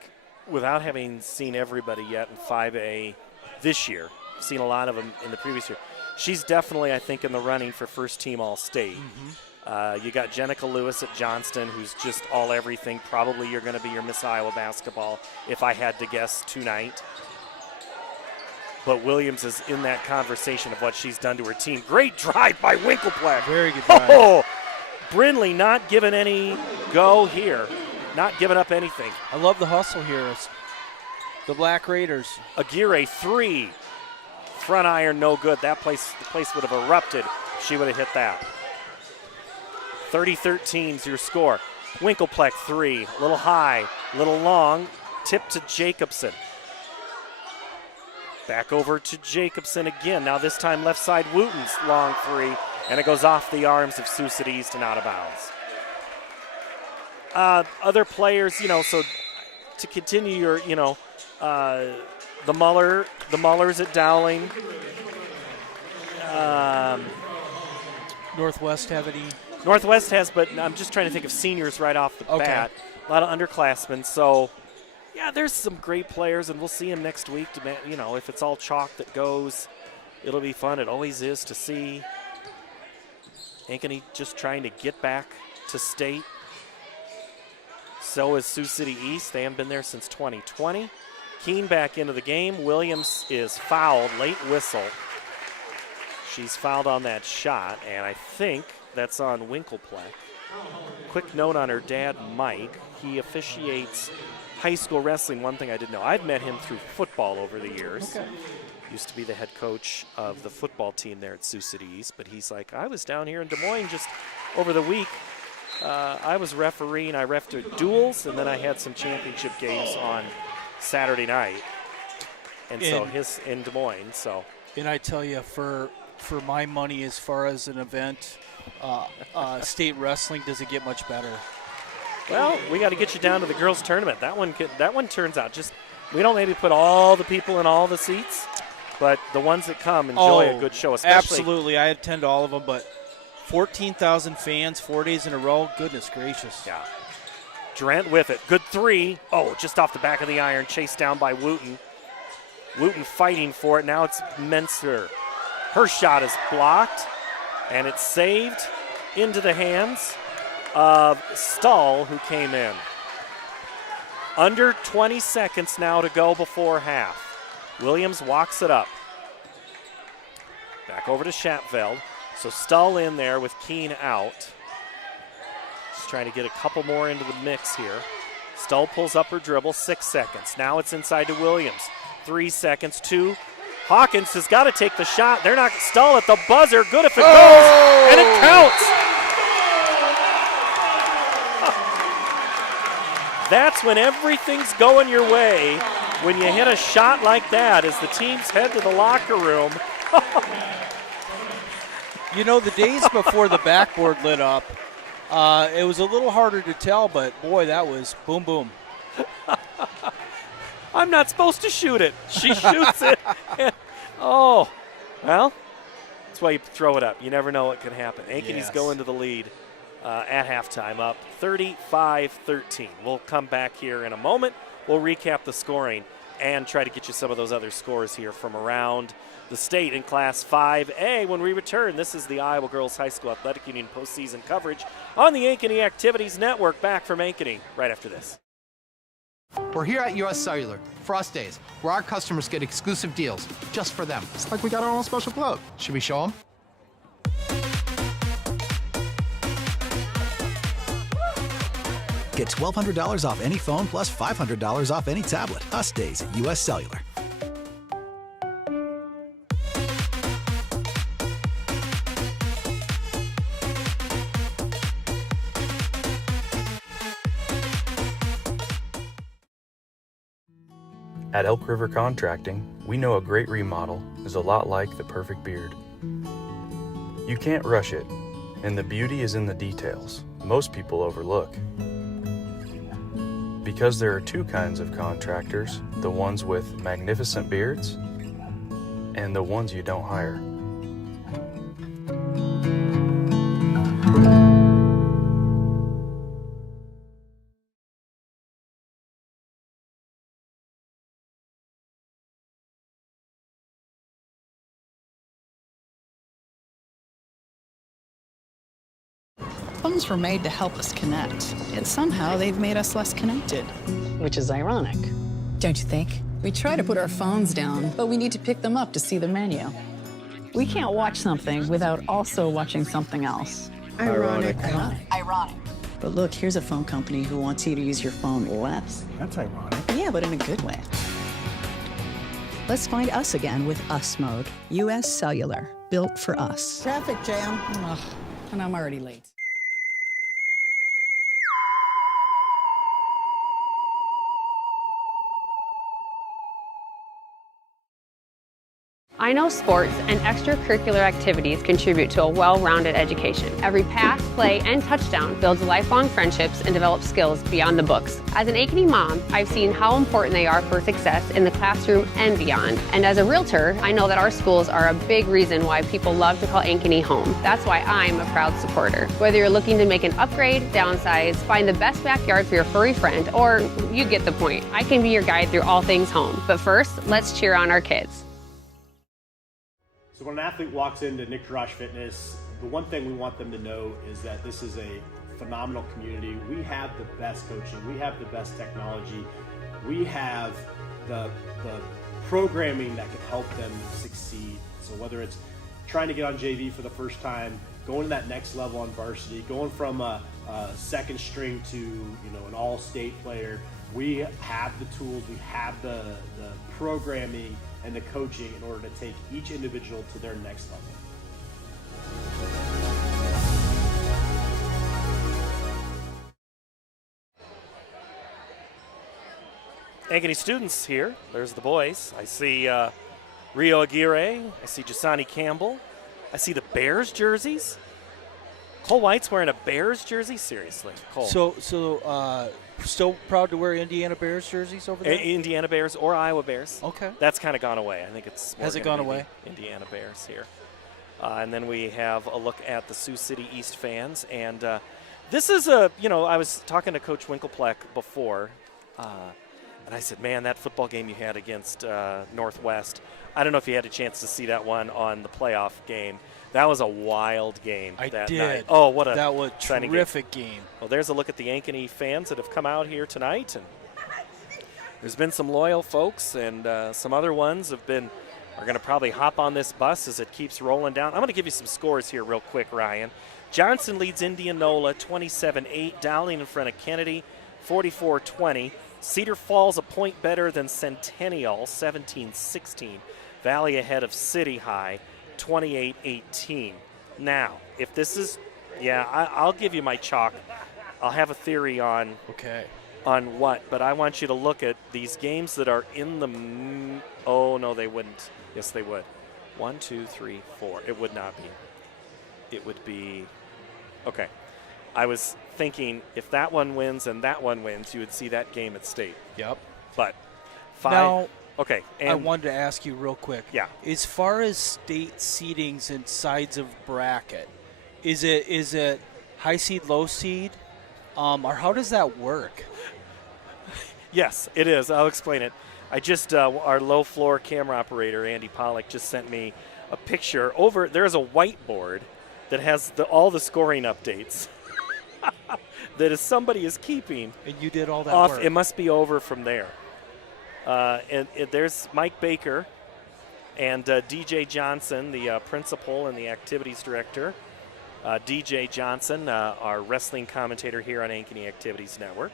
without having seen everybody yet in 5A this year, I've seen a lot of them in the previous year, she's definitely, I think, in the running for first team All-State. Mm-hmm. You got Jenica Lewis at Johnston, who's just all everything. Probably you're going to be your Miss Iowa basketball, if I had to guess tonight. But Williams is in that conversation of what she's done to her team. Great drive by Winkelpleck. Very good drive. Oh, Brindley not giving any go here. Not giving up anything. I love the hustle here. It's the Black Raiders. Aguirre, 3. Front iron, no good. The place would have erupted. She would have hit that. 30-13 is your score. Winkelpleck, 3. A little high, a little long. Tip to Jacobson. Back over to Jacobson again. Now this time left side, Wooten's long 3. And it goes off the arms of Sioux City East and out of bounds. Other players, so to continue your, the Mullers at Dowling. Northwest have any? Northwest has, but I'm just trying to think of seniors right off the bat. A lot of underclassmen. So, yeah, there's some great players, and we'll see them next week. You know, if it's all chalk that goes, it'll be fun. It always is to see. Ankeny just trying to get back to state. So is Sioux City East. They haven't been there since 2020. Keene back into the game. Williams is fouled, late whistle. She's fouled on that shot, and I think that's on Winklepleck. Quick note on her dad, Mike. He officiates high school wrestling. One thing I didn't know, I've met him through football over the years. Used to be the head coach of the football team there at Sioux City East, but he's like, I was down here in Des Moines just over the week. I was refereeing. I refed duels, and then I had some championship games on Saturday night. And so his in Des Moines. So. And I tell you, for my money, as far as an event, state wrestling doesn't get much better. Well, we got to get you down to the girls' tournament. That one turns out just we don't maybe put all the people in all the seats, but the ones that come enjoy a good show. Especially absolutely, I attend all of them, but 14,000 fans 4 days in a row. Goodness gracious. Yeah. Durant with it. Good three. Oh, just off the back of the iron. Chased down by Wooten. Wooten fighting for it. Now it's Menser. Her shot is blocked, and it's saved into the hands of Stahl, who came in. Under 20 seconds now to go before half. Williams walks it up. Back over to Schatfeld. So Stahl in there with Keene out. Just trying to get a couple more into the mix here. Stahl pulls up her dribble, 6 seconds. Now it's inside to Williams. 3 seconds, 2. Hawkins has got to take the shot. They're not Stahl at the buzzer. Good if it goes, and it counts. That's when everything's going your way. When you hit a shot like that as the teams head to the locker room. You know, the days before the backboard lit up, it was a little harder to tell, but boy, that was boom, boom. I'm not supposed to shoot it. She shoots it. Oh, well, that's why you throw it up. You never know what can happen. Ankeny's going to the lead at halftime, up 35-13. We'll come back here in a moment. We'll recap the scoring and try to get you some of those other scores here from around the state in Class 5A when we return. This is the Iowa Girls High School Athletic Union postseason coverage on the Ankeny Activities Network. Back from Ankeny right after this. We're here at US Cellular, Frost Days, where our customers get exclusive deals just for them. It's like we got our own special club. Should we show them? Get $1,200 off any phone plus $500 off any tablet. Us Days at US Cellular. At Elk River Contracting, we know a great remodel is a lot like the perfect beard. You can't rush it, and the beauty is in the details most people overlook. Because there are two kinds of contractors, the ones with magnificent beards and the ones you don't hire. Phones were made to help us connect, yet somehow they've made us less connected. Which is ironic. Don't you think? We try to put our phones down, but we need to pick them up to see the menu. We can't watch something without also watching something else. Ironic. Ironic. But look, here's a phone company who wants you to use your phone less. That's ironic. Yeah, but in a good way. Let's find us again with Us Mode. US Cellular, built for us. Traffic jam. Ugh, and I'm already late. I know sports and extracurricular activities contribute to a well-rounded education. Every pass, play, and touchdown builds lifelong friendships and develops skills beyond the books. As an Ankeny mom, I've seen how important they are for success in the classroom and beyond. And as a realtor, I know that our schools are a big reason why people love to call Ankeny home. That's why I'm a proud supporter. Whether you're looking to make an upgrade, downsize, find the best backyard for your furry friend, or you get the point, I can be your guide through all things home. But first, let's cheer on our kids. So when an athlete walks into Nick Jarash Fitness, the one thing we want them to know is that this is a phenomenal community. We have the best coaching. We have the best technology. We have the programming that can help them succeed. So whether it's trying to get on JV for the first time, going to that next level on varsity, going from a second string to an all-state player, we have the tools, we have the programming and the coaching in order to take each individual to their next level. Ankeny students here. There's the boys. I see Rio Aguirre. I see Jasani Campbell. I see the Bears jerseys. Cole White's wearing a Bears jersey? Seriously, Cole. So still proud to wear Indiana Bears jerseys over there? Indiana Bears or Iowa Bears. Okay. That's kind of gone away. I think it's more Has it gone away? Indiana Bears here. And then we have a look at the Sioux City East fans. And this is I was talking to Coach Winklepleck before, and I said, man, that football game you had against Northwest, I don't know if you had a chance to see that one on the playoff game. That was a wild game that night. Oh, what a that was terrific game. Well, there's a look at the Ankeny fans that have come out here tonight, and there's been some loyal folks, and some other ones are going to probably hop on this bus as it keeps rolling down. I'm going to give you some scores here real quick, Ryan. Johnson leads Indianola 27-8. Dowling in front of Kennedy 44-20. Cedar Falls a point better than Centennial 17-16. Valley ahead of City High 28-18. Now, if this is, I'll give you my chalk. I'll have a theory on what, but I want you to look at these games that are in the. Oh no, they wouldn't. Yes, they would. 1, 2, 3, 4. It would not be. It would be. Okay. I was thinking if that one wins and that one wins, you would see that game at state. Yep. But 5. Now, okay. And I wanted to ask you real quick. Yeah. As far as state seedings and sides of bracket, is it high seed, low seed, or how does that work? Yes, it is. I'll explain it. I just our low floor camera operator Andy Pollock just sent me a picture over. There's a whiteboard that has all the scoring updates. That somebody is keeping. And you did all that off. work. It must be over from there. And there's Mike Baker and DJ Johnson, the principal and the activities director. DJ Johnson, our wrestling commentator here on Ankeny Activities Network.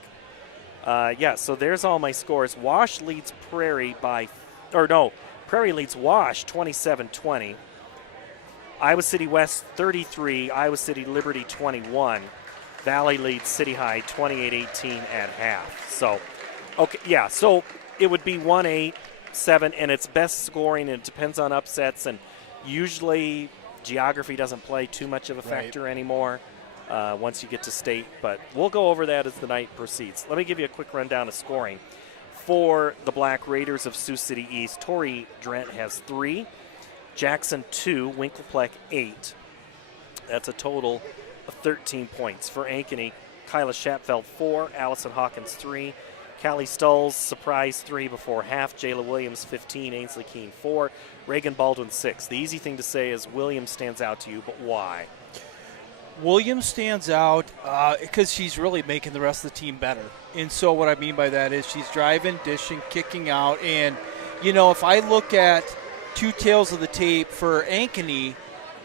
So there's all my scores. Wash leads Prairie Prairie leads Wash 27-20. Iowa City West 33, Iowa City Liberty 21. Valley leads City High 28-18 at half. So, so it would be 1-8, 7, and it's best scoring, and it depends on upsets, and usually geography doesn't play too much of a factor anymore once you get to state, but we'll go over that as the night proceeds. Let me give you a quick rundown of scoring. For the Black Raiders of Sioux City East, Tori Drent has 3, Jackson 2, Winklepleck 8. That's a total of 13 points. For Ankeny, Kyla Shatfeld 4, Allison Hawkins 3, Callie Stulls surprise 3 before half, Jayla Williams 15, Ainsley Keene 4, Reagan Baldwin 6. The easy thing to say is Williams stands out to you, but why? Williams stands out because she's really making the rest of the team better. And so what I mean by that is she's driving, dishing, kicking out. And, if I look at two tails of the tape for Ankeny,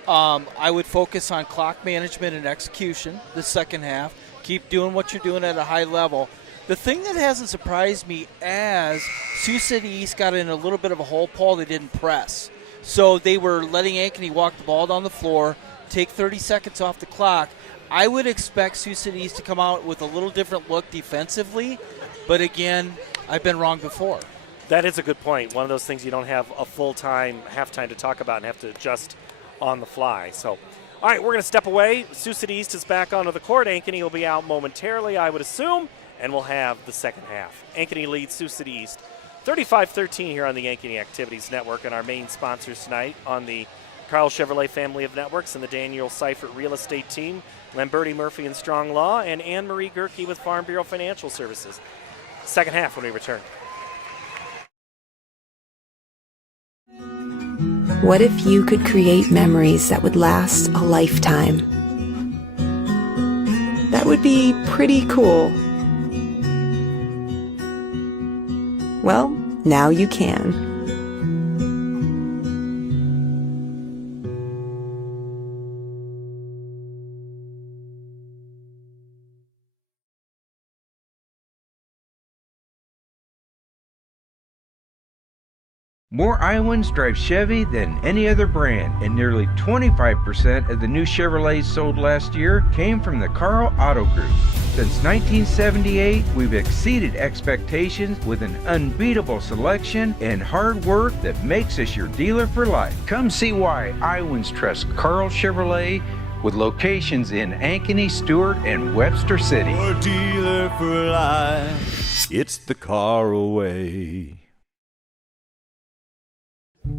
I would focus on clock management and execution the second half. Keep doing what you're doing at a high level. The thing that hasn't surprised me as Sioux City East got in a little bit of a hole, Paul, they didn't press. So they were letting Ankeny walk the ball down the floor, take 30 seconds off the clock. I would expect Sioux City East to come out with a little different look defensively, but again, I've been wrong before. That is a good point. One of those things you don't have a full-time halftime to talk about and have to adjust on the fly. So, all right, we're going to step away. Sioux City East is back onto the court. Ankeny will be out momentarily, I would assume, and we'll have the second half. Ankeny leads Sioux City East 35-13 here on the Ankeny Activities Network, and our main sponsors tonight on the Carl Chevrolet family of networks and the Daniel Seifert Real Estate Team, Lamberti Murphy and Strong Law, and Anne-Marie Gerke with Farm Bureau Financial Services. Second half when we return. What if you could create memories that would last a lifetime? That would be pretty cool. Well, now you can. More Iowans drive Chevy than any other brand, and nearly 25% of the new Chevrolets sold last year came from the Carl Auto Group. Since 1978, we've exceeded expectations with an unbeatable selection and hard work that makes us your dealer for life. Come see why Iowans trust Carl Chevrolet with locations in Ankeny, Stewart, and Webster City. Your dealer for life. It's the Carl way.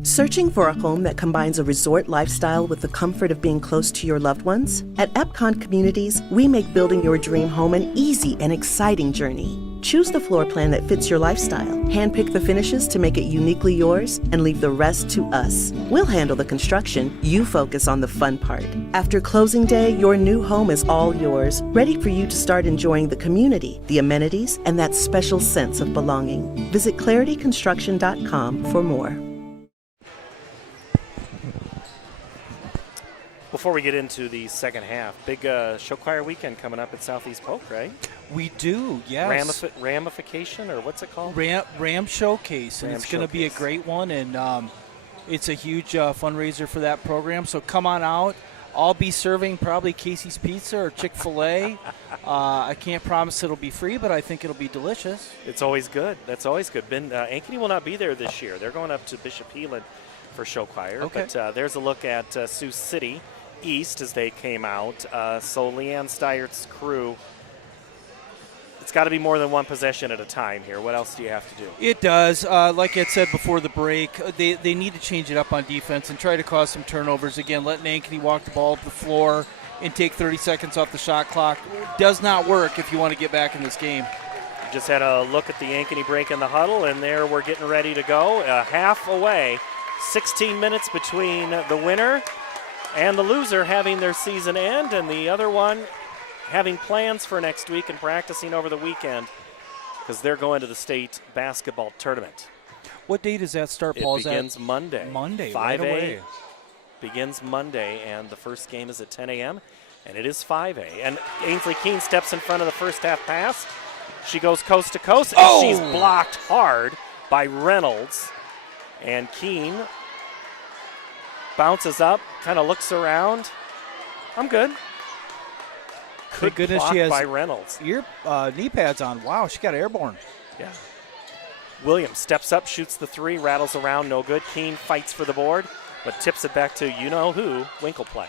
Searching for a home that combines a resort lifestyle with the comfort of being close to your loved ones? At Epcon Communities, we make building your dream home an easy and exciting journey. Choose the floor plan that fits your lifestyle, handpick the finishes to make it uniquely yours, and leave the rest to us. We'll handle the construction, you focus on the fun part. After closing day, your new home is all yours, ready for you to start enjoying the community, the amenities, and that special sense of belonging. Visit clarityconstruction.com for more. Before we get into the second half, big show choir weekend coming up at Southeast Polk, right? We do, yes. Ramification, or what's it called? Ram Showcase, and it's going to be a great one, and it's a huge fundraiser for that program. So come on out. I'll be serving probably Casey's Pizza or Chick-fil-A. I can't promise it'll be free, but I think it'll be delicious. It's always good. That's always good. Ankeny will not be there this year. They're going up to Bishop Heelan for show choir. Okay. But there's a look at Sioux City East as they came out. So Leanne Steyert's crew, it's got to be more than one possession at a time here. What else do you have to do? It does. Like I said before the break, they need to change it up on defense and try to cause some turnovers. Again, letting Ankeny walk the ball up the floor and take 30 seconds off the shot clock does not work if you want to get back in this game. Just had a look at the Ankeny break in the huddle, and there we're getting ready to go. Half away, 16 minutes between the winner and the loser having their season end, and the other one having plans for next week and practicing over the weekend because they're going to the state basketball tournament. What day does that start, Paul? It begins Monday. Monday, 5A right away. Begins Monday, and the first game is at 10 a.m., and it is 5A. And Ainsley Keene steps in front of the first half pass. She goes coast to coast, and she's blocked hard by Reynolds. And Keene bounces up, kind of looks around. I'm good. Thank goodness she has by Reynolds. Knee pads on. Wow, she got airborne. Yeah. Williams steps up, shoots the three, rattles around, no good. Keene fights for the board, but tips it back to you-know-who, Winklepleck.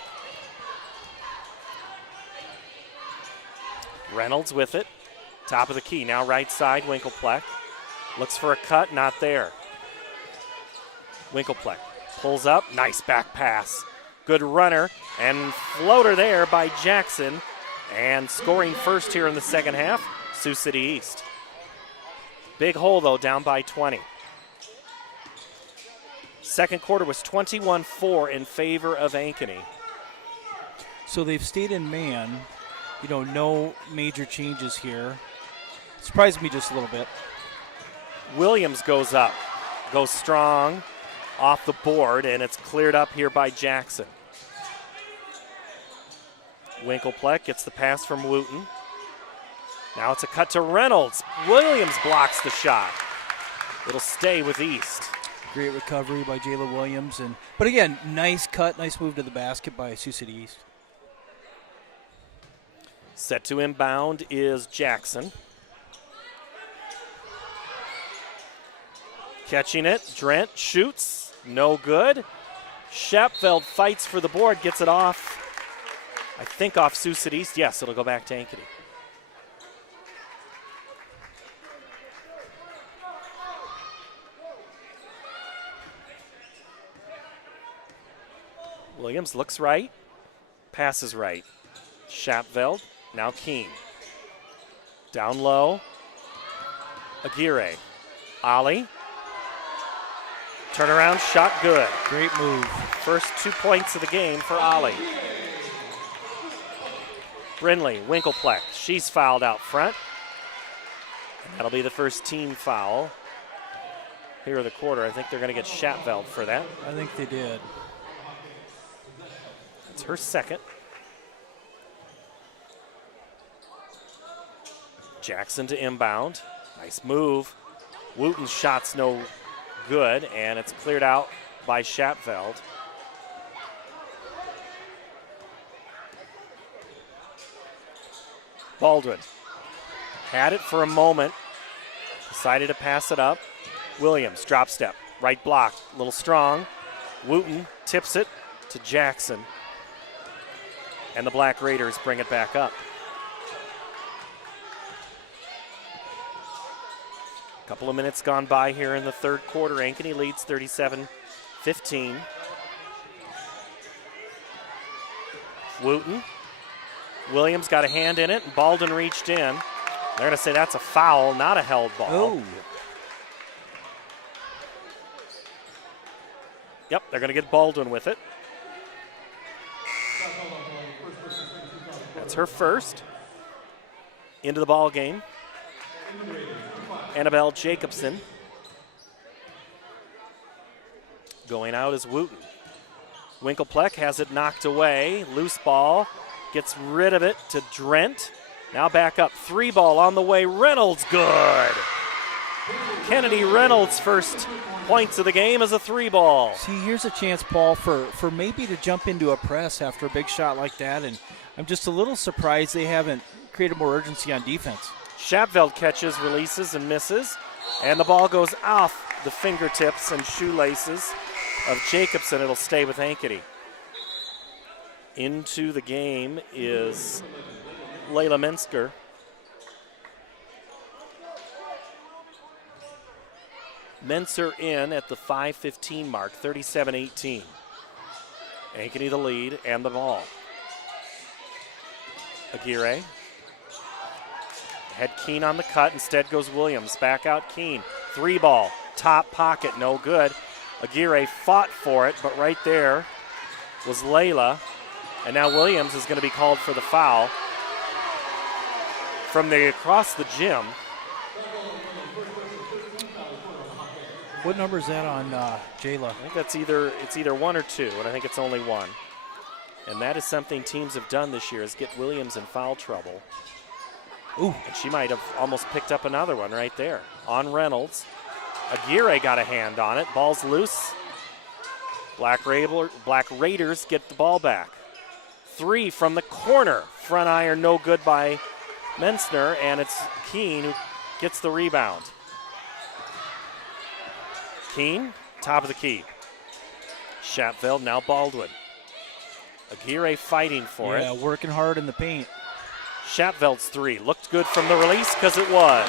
Reynolds with it. Top of the key, now right side, Winklepleck. Looks for a cut, not there. Winklepleck pulls up, nice back pass. Good runner, and floater there by Jackson. And scoring first here in the second half, Sioux City East. Big hole, though, down by 20. Second quarter was 21-4 in favor of Ankeny. So they've stayed in man. No major changes here. Surprised me just a little bit. Williams goes up, goes strong off the board, and it's cleared up here by Jackson. Winklepleck gets the pass from Wooten. Now it's a cut to Reynolds. Williams blocks the shot. It'll stay with East. Great recovery by Jayla Williams. But again, nice cut, nice move to the basket by Sioux City East. Set to inbound is Jackson. Catching it, Drent shoots, no good. Shapfeld fights for the board, gets it off, I think off Sioux City East. Yes, it'll go back to Ankeny. Williams looks right, passes right. Shapfeld, now Keene. Down low, Aguirre. Ollie. Turnaround shot good. Great move. First 2 points of the game for Ollie. Brindley, Winkleplex. She's fouled out front. That'll be the first team foul here in the quarter. I think they're going to get Shapfeld for that. I think they did. It's her second. Jackson to inbound. Nice move. Wooten's shot's no good, and it's cleared out by Shapfeld. Baldwin had it for a moment, decided to pass it up. Williams, drop step, right block, a little strong. Wooten tips it to Jackson, and the Black Raiders bring it back up. Couple of minutes gone by here in the third quarter. Ankeny leads 37-15. Wooten. Williams got a hand in it, and Baldwin reached in. They're going to say that's a foul, not a held ball. Oh. Yep, they're going to get Baldwin with it. That's her first. Into the ball game. Annabelle Jacobson. Going out is Wooten. Winkleplex has it knocked away. Loose ball. Gets rid of it to Drent. Now back up. 3 ball on the way. Reynolds, good. Kennedy Reynolds' first points of the game as a 3 ball. See, here's a chance, Paul, for maybe to jump into a press after a big shot like that. And I'm just a little surprised they haven't created more urgency on defense. Shapfeld catches, releases, and misses. And the ball goes off the fingertips and shoelaces of Jacobson. It'll stay with Ankeny. Into the game is Layla Mensker. Menser in at the 5:15 mark, 37-18. Ankeny the lead and the ball. Aguirre. Had Keene on the cut. Instead goes Williams. Back out Keene. 3 ball. Top pocket. No good. Aguirre fought for it, but right there was Layla. And now Williams is going to be called for the foul. From across the gym. What number is that on Jayla? I think that's either 1 or 2, and I think it's only 1. And that is something teams have done this year, is get Williams in foul trouble. Ooh. And she might have almost picked up another one right there. On Reynolds. Aguirre got a hand on it. Ball's loose. Black Raiders get the ball back. 3 from the corner. Front iron no good by Mensner, and it's Keene who gets the rebound. Keene, top of the key. Shapfeld, now Baldwin. Aguirre fighting for it. Yeah, working hard in the paint. Shapfeld's 3 looked good from the release because it was.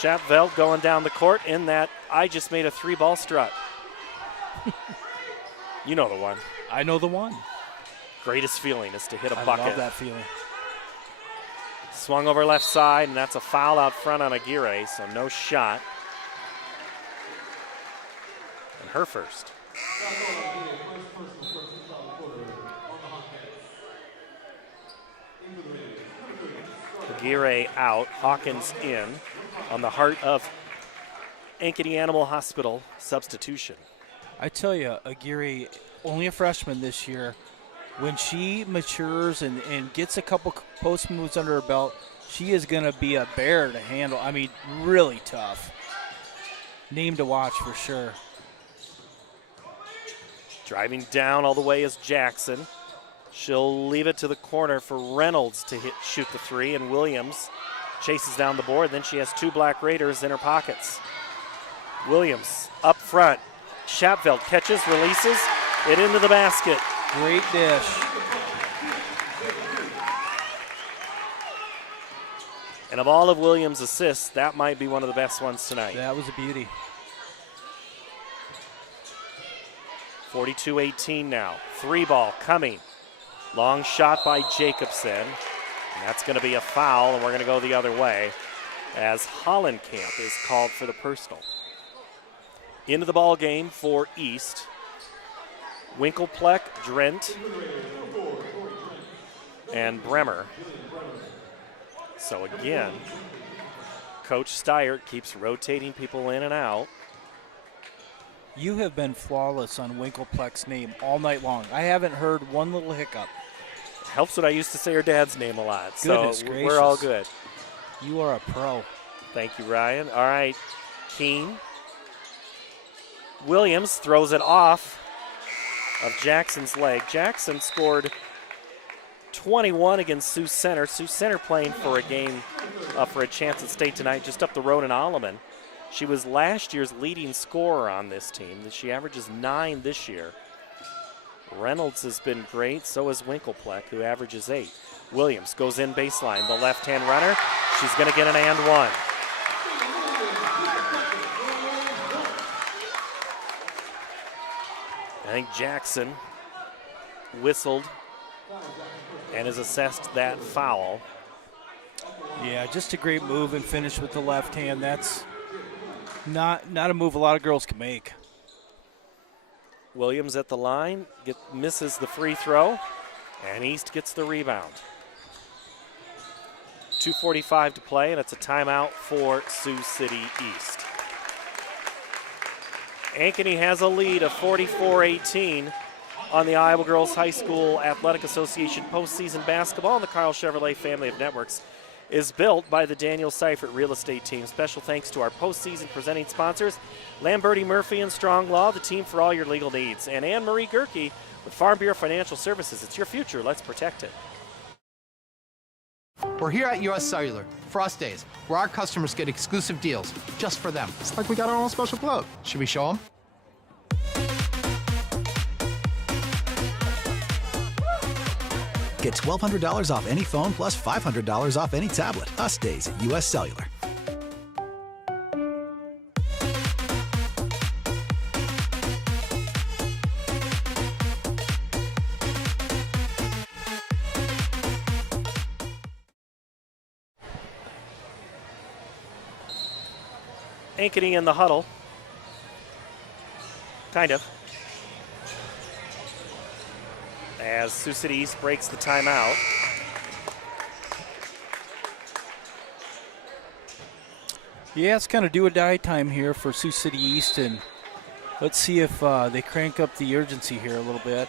Shapfeld going down the court in that I just made a 3-ball strut. You know the one. I know the one. Greatest feeling is to hit a I bucket. love that feeling. Swung over left side, and that's a foul out front on Aguirre, so no shot. And her first. Aguirre out, Hawkins in on the heart of Ankeny Animal Hospital substitution. I tell you, Aguirre, only a freshman this year. When she matures and gets a couple post moves under her belt, she is going to be a bear to handle. I mean, really tough. Name to watch for sure. Driving down all the way is Jackson. She'll leave it to the corner for Reynolds to shoot the 3, and Williams chases down the board. Then she has two Black Raiders in her pockets. Williams up front. Schapfeld catches, releases it into the basket. Great dish. And of all of Williams' assists, that might be one of the best ones tonight. That was a beauty. 42-18 now. Three ball coming. Long shot by Jacobson. And that's going to be a foul, and we're going to go the other way as Hollenkamp is called for the personal. Into the ball game for East. Winkelpleck, Drent, and Bremer. So again, Coach Steyert keeps rotating people in and out. You have been flawless on Winkelpleck's name all night long. I haven't heard one little hiccup. Helps when I used to say her dad's name a lot. Goodness so gracious. We're all good. You are a pro. Thank you, Ryan. All right, Keene. Williams throws it off of Jackson's leg. Jackson scored 21 against Sioux Center. Sioux Center playing for a game, for a chance at state tonight, just up the road in Alleman. She was last year's leading scorer on this team. She averages 9 this year. Reynolds has been great, so is Winkelpleck, who averages 8. Williams goes in baseline, the left-hand runner. She's going to get an and one. I think Jackson whistled and has assessed that foul. Yeah, just a great move and finish with the left hand. That's not a move a lot of girls can make. Williams at the line, misses the free throw, and East gets the rebound. 2:45 to play, and it's a timeout for Sioux City East. Ankeny has a lead of 44-18 on the Iowa Girls High School Athletic Association postseason basketball, and the Carl Chevrolet family of networks is built by the Daniel Seifert Real Estate Team. Special thanks to our postseason presenting sponsors, Lamberti Murphy and Strong Law, the team for all your legal needs, and Anne-Marie Gerke with Farm Bureau Financial Services. It's your future. Let's protect it. We're here at US Cellular, Frost Days, where our customers get exclusive deals just for them. It's like we got our own special club. Should we show them? Get $1,200 off any phone plus $500 off any tablet. Us days at US Cellular. Ankeny in the huddle. Kind of. As Sioux City East breaks the timeout. Yeah, it's kind of do or die time here for Sioux City East, and let's see if they crank up the urgency here a little bit.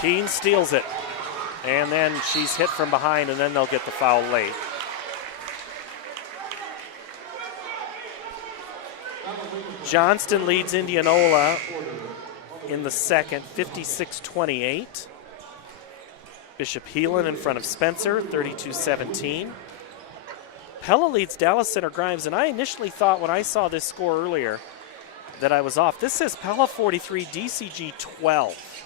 Keene steals it, and then she's hit from behind, and then they'll get the foul late. Johnston leads Indianola in the second, 56-28. Bishop Heelan in front of Spencer, 32-17. Pella leads Dallas Center Grimes, and I initially thought when I saw this score earlier that I was off. This says Pella 43, DCG 12.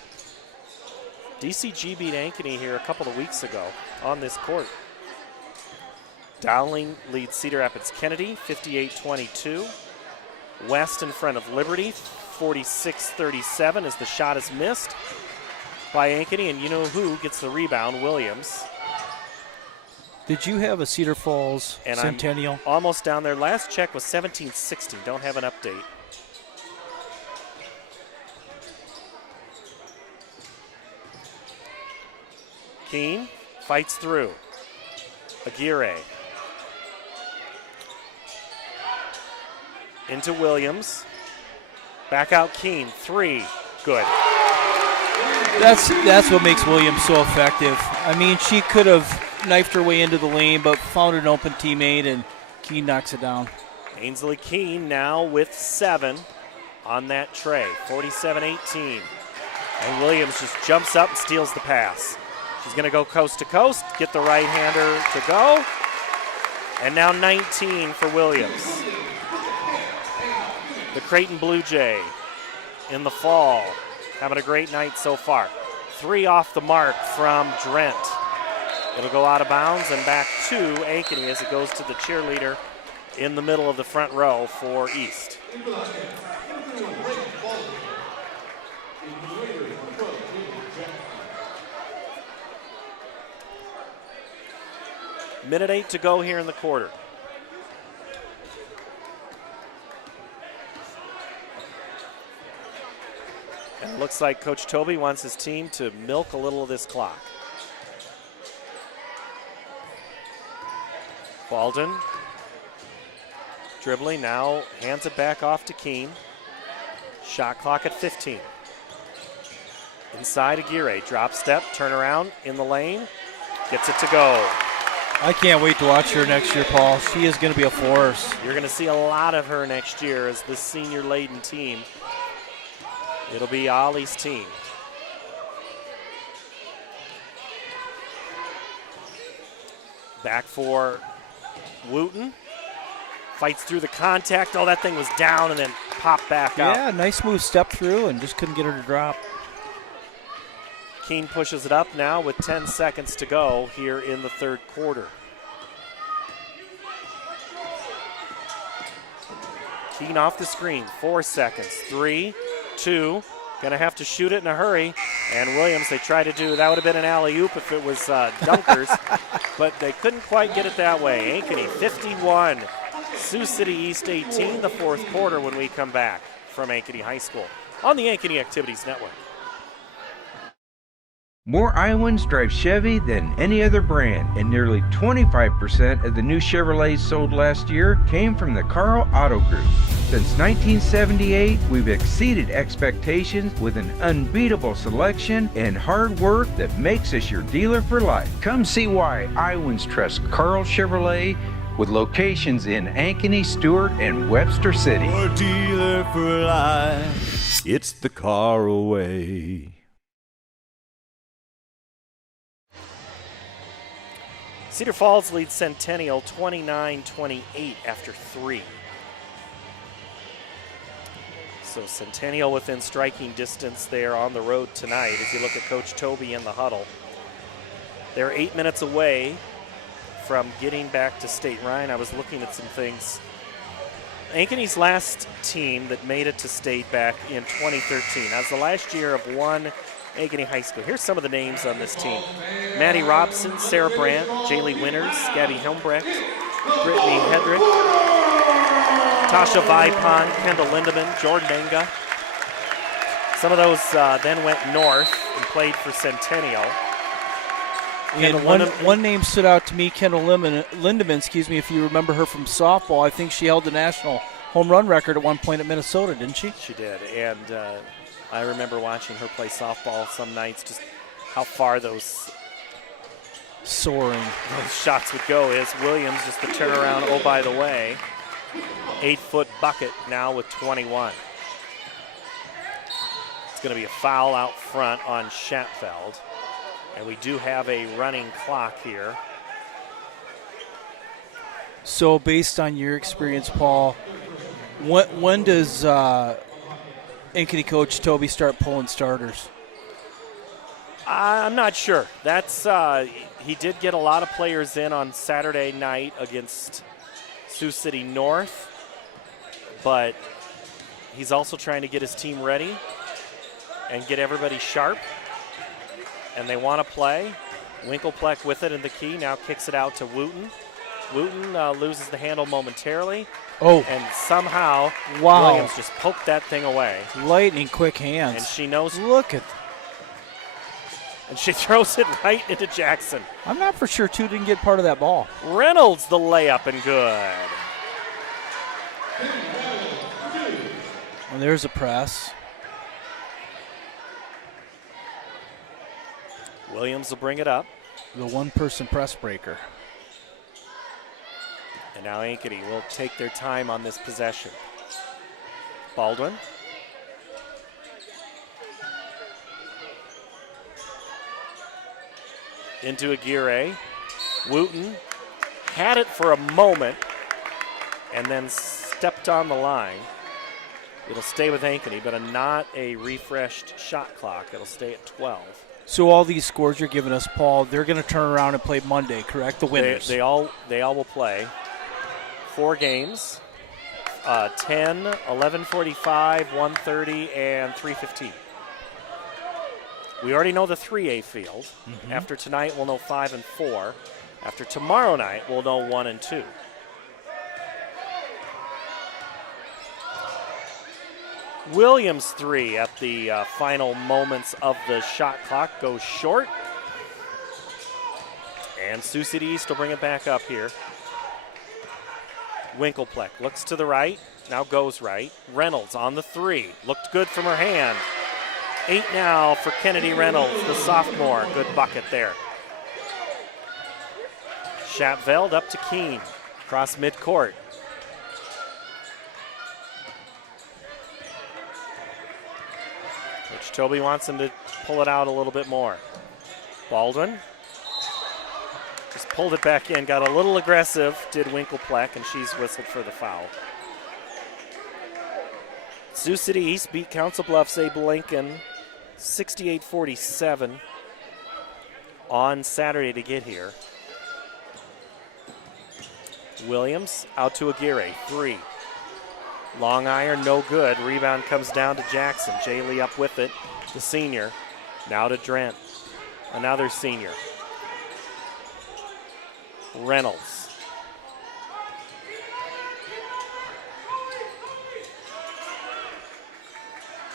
DCG beat Ankeny here a couple of weeks ago on this court. Dowling leads Cedar Rapids Kennedy, 58-22. West in front of Liberty, 46-37 as the shot is missed by Ankeny, and you know who gets the rebound, Williams. Did you have a Cedar Falls and Centennial? I'm almost down there. Last check was 17-16. Don't have an update. Keene fights through. Aguirre. Into Williams. Back out Keene. 3. Good. That's what makes Williams so effective. I mean, she could have knifed her way into the lane, but found an open teammate, and Keene knocks it down. Ainsley Keene now with 7 on that tray. 47-18. And Williams just jumps up and steals the pass. She's going to go coast to coast, get the right-hander to go. And now 19 for Williams. The Creighton Blue Jay in the fall, having a great night so far. 3 off the mark from Drent. It'll go out of bounds and back to Ankeny as it goes to the cheerleader in the middle of the front row for East. Minute 8 to go here in the quarter. And it looks like Coach Toby wants his team to milk a little of this clock. Baldwin dribbling, now hands it back off to Keene. Shot clock at 15. Inside Aguirre, drop step, turn around in the lane, gets it to go. I can't wait to watch her next year, Paul. She is going to be a force. You're going to see a lot of her next year as this senior-laden team. It'll be Ollie's team. Back for Wooten. Fights through the contact. Oh, that thing was down and then popped back up. Yeah, nice move, step through, and just couldn't get her to drop. Keene pushes it up now with 10 seconds to go here in the third quarter. Keene off the screen, 4 seconds, 3, 2, gonna have to shoot it in a hurry. And Williams, they try to do, that would have been an alley-oop if it was dunkers, but they couldn't quite get it that way. Ankeny 51, Sioux City East 18, the fourth quarter when we come back from Ankeny High School on the Ankeny Activities Network. More Iowans drive Chevy than any other brand, and nearly 25% of the new Chevrolets sold last year came from the Carl Auto Group. Since 1978, we've exceeded expectations with an unbeatable selection and hard work that makes us your dealer for life. Come see why Iowans trust Carl Chevrolet with locations in Ankeny, Stewart, and Webster City. Your dealer for life, it's the Carl-O-Way. Cedar Falls leads Centennial 29-28 after 3. So Centennial within striking distance there on the road tonight as you look at Coach Toby in the huddle. They're 8 minutes away from getting back to state. Ryan, I was looking at some things. Ankeny's last team that made it to state back in 2013. That was the last year of one Ankeny High School. Here's some of the names on this team. Maddie Robson, Sarah Brandt, Jaylee Winters, Gabby Helmbrecht, Brittany Hedrick, Tasha Vipon, Kendall Lindemann, Jordan Benga. Some of those then went north and played for Centennial. And one name stood out to me, Kendall Lindemann, if you remember her from softball. I think she held the national home run record at one point at Minnesota, didn't she? She did, and I remember watching her play softball some nights, just how far those soaring those shots would go. Is Williams just the turnaround, oh, by the way, 8-foot bucket now with 21. It's going to be a foul out front on Schatfeld. And we do have a running clock here. So based on your experience, Paul, when does Ankeny coach Toby start pulling starters? I'm not sure. That's he did get a lot of players in on Saturday night against Sioux City North, but he's also trying to get his team ready and get everybody sharp. And they want to play. Winklepleck with it in the key, now kicks it out to Wooten. Wooten loses the handle momentarily. Oh. And somehow wow. Williams just poked that thing away. Lightning quick hands. And she knows. Look at. And she throws it right into Jackson. I'm not for sure two didn't get part of that ball. Reynolds the layup and good. And there's a press. Williams will bring it up. The one-person press breaker. And now Ankeny will take their time on this possession. Baldwin. into Aguirre. Wooten had it for a moment and then stepped on the line. It'll stay with Ankeny, but not a refreshed shot clock. It'll stay at 12. So all these scores you're giving us, Paul, they're going to turn around and play Monday, correct? The winners. They all will play 4 games, 10, 11:45, 1:30, and 3:15. We already know the 3A field. After tonight, we'll know 5 and 4. After tomorrow night, we'll know 1 and 2. Williams 3 at the final moments of the shot clock goes short. And Sioux City East will bring it back up here. Winklepleck looks to the right, now goes right. Reynolds on the 3, looked good from her hand. 8 now for Kennedy Reynolds, the sophomore. Good bucket there. Schapveld up to Keene, across midcourt. Coach Toby wants him to pull it out a little bit more. Baldwin just pulled it back in, got a little aggressive, did Winklepleck, and she's whistled for the foul. Sioux City East beat Council Bluffs Abe Lincoln 68-47 on Saturday to get here. Williams out to Aguirre, 3. Long iron, no good. Rebound comes down to Jackson. Jaylee up with it, the senior. Now to Drent, another senior. Reynolds.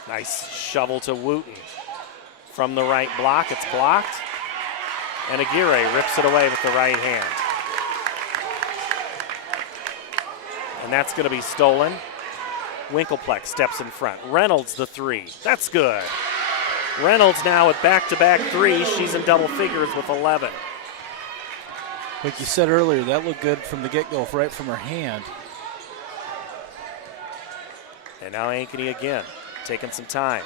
Nice shovel to Wooten. From the right block, it's blocked. And Aguirre rips it away with the right hand. And that's going to be stolen. Winklepleck steps in front. Reynolds the 3. That's good. Reynolds now with back-to-back 3. She's in double figures with 11. Like you said earlier, that looked good from the get-go, right from her hand. And now Ankeny again, taking some time.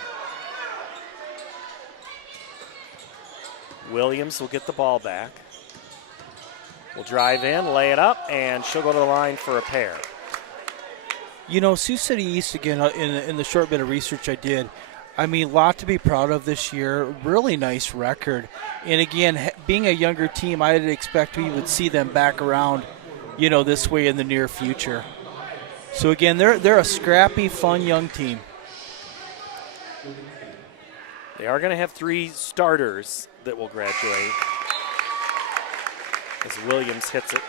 Williams will get the ball back. Will drive in, lay it up, and she'll go to the line for a pair. You know, Sioux City East, again, in the short bit of research I did, I mean, a lot to be proud of this year. Really nice record. And again, being a younger team, I'd expect we would see them back around, you know, this way in the near future. So again, they're a scrappy, fun young team. They are going to have 3 starters that will graduate as Williams hits it.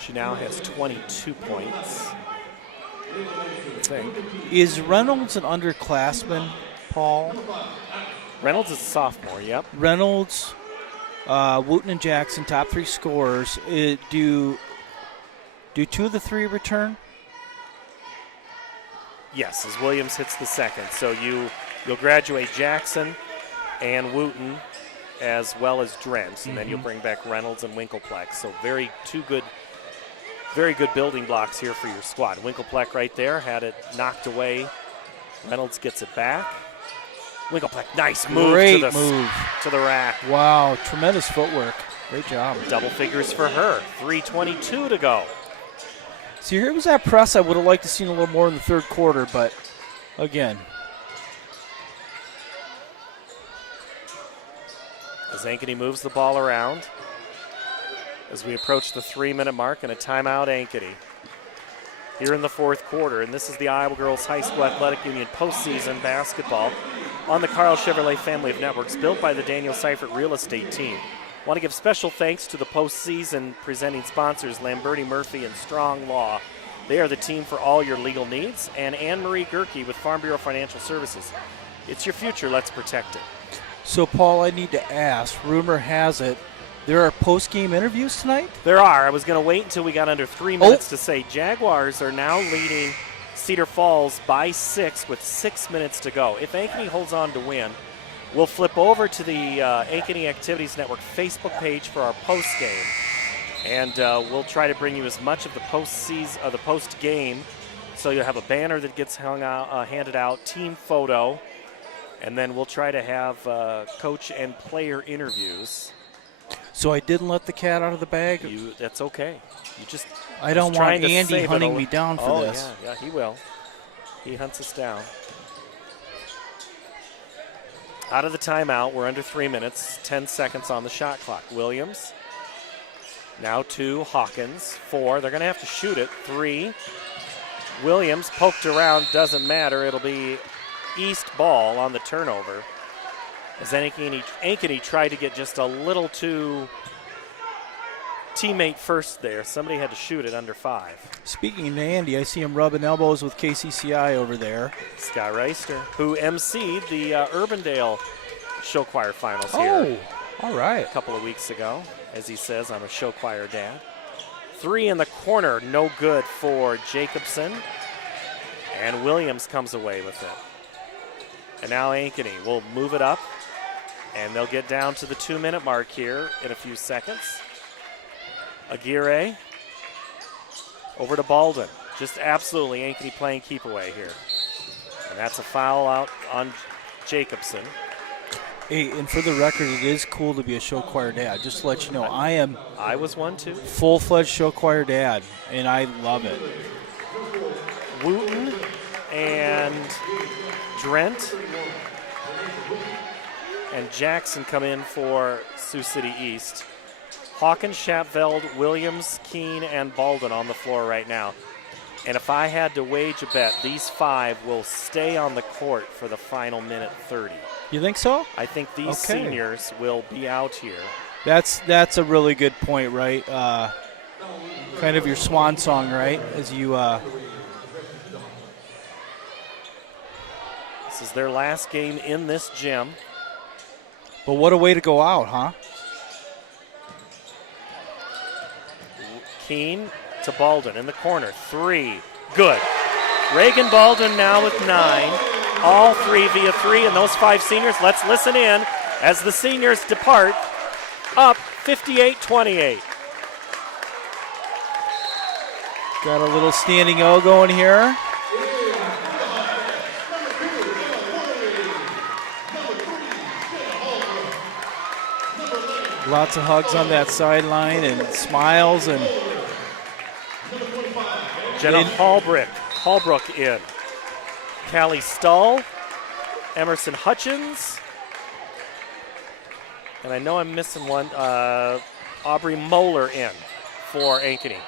She now has 22 points. Is Reynolds an underclassman, Paul? Reynolds is a sophomore, yep. Reynolds, Wooten and Jackson, top 3 scorers. Do 2 of the 3 return? Yes, as Williams hits the second. So you'll graduate Jackson and Wooten as well as Drent, and then you'll bring back Reynolds and Winklepleck. So very good building blocks here for your squad. Winklepleck right there had it knocked away. Reynolds gets it back. Winklepleck, nice move. Great move to the rack. Wow, tremendous footwork. Great job. Double figures for her. 3:22 to go. See, here was that press I would have liked to see a little more in the third quarter, but again. As Ankeny moves the ball around, as we approach the 3-minute mark and a timeout, Ankeny. Here in the fourth quarter, and this is the Iowa Girls High School Athletic Union postseason basketball on the Carl Chevrolet family of networks built by the Daniel Seifert Real Estate team. Want to give special thanks to the postseason presenting sponsors, Lamberti Murphy and Strong Law. They are the team for all your legal needs, and Anne-Marie Gerke with Farm Bureau Financial Services. It's your future, let's protect it. So, Paul, I need to ask, rumor has it, there are post-game interviews tonight? There are. I was going to wait until we got under 3 minutes to say Jaguars are now leading Cedar Falls by 6 with 6 minutes to go. If Ankeny holds on to win, we'll flip over to the Ankeny Activities Network Facebook page for our post-game, and we'll try to bring you as much of the post-game. So you'll have a banner that gets hung out, handed out, team photo, And then we'll try to have coach and player interviews. So I didn't let the cat out of the bag? That's okay. You just I don't want Andy hunting me down for this. Yeah, he will. He hunts us down. Out of the timeout, we're under 3 minutes, 10 seconds on the shot clock. Williams, now 2, Hawkins, 4. They're going to have to shoot it, 3. Williams poked around, doesn't matter. It'll be East ball on the turnover. As Ankeny tried to get just a little too teammate first there. Somebody had to shoot it under 5. Speaking of Andy, I see him rubbing elbows with KCCI over there. Scott Reister, who emceed the Urbandale show choir finals here. Oh, all right. A couple of weeks ago. As he says, I'm a show choir dad. 3 in the corner, no good for Jacobson. And Williams comes away with it. And now Ankeny will move it up, and they'll get down to the 2-minute mark here in a few seconds. Aguirre over to Baldwin. Just absolutely Ankeny playing keep away here. And that's a foul out on Jacobson. Hey, and for the record, it is cool to be a show choir dad. Just to let you know, I was one too. Full-fledged show choir dad, and I love it. Wooten and Drent and Jackson come in for Sioux City East. Hawkins, Schapveld, Williams, Keene, and Baldwin on the floor right now. And if I had to wage a bet, these 5 will stay on the court for the final minute 30. You think so? I think these seniors will be out here. That's a really good point, right? Kind of your swan song, right? As you This is their last game in this gym. But what a way to go out, huh? Keene to Baldwin in the corner. 3. Good. Reagan Baldwin now with 9. All 3 via 3, and those 5 seniors, let's listen in as the seniors depart, up 58-28. Got a little standing O going here. Lots of hugs on that sideline and smiles and Jenna Hallbrook in. Callie Stull, Emerson Hutchins, and I know I'm missing one, Aubrey Moeller in for Ankeny.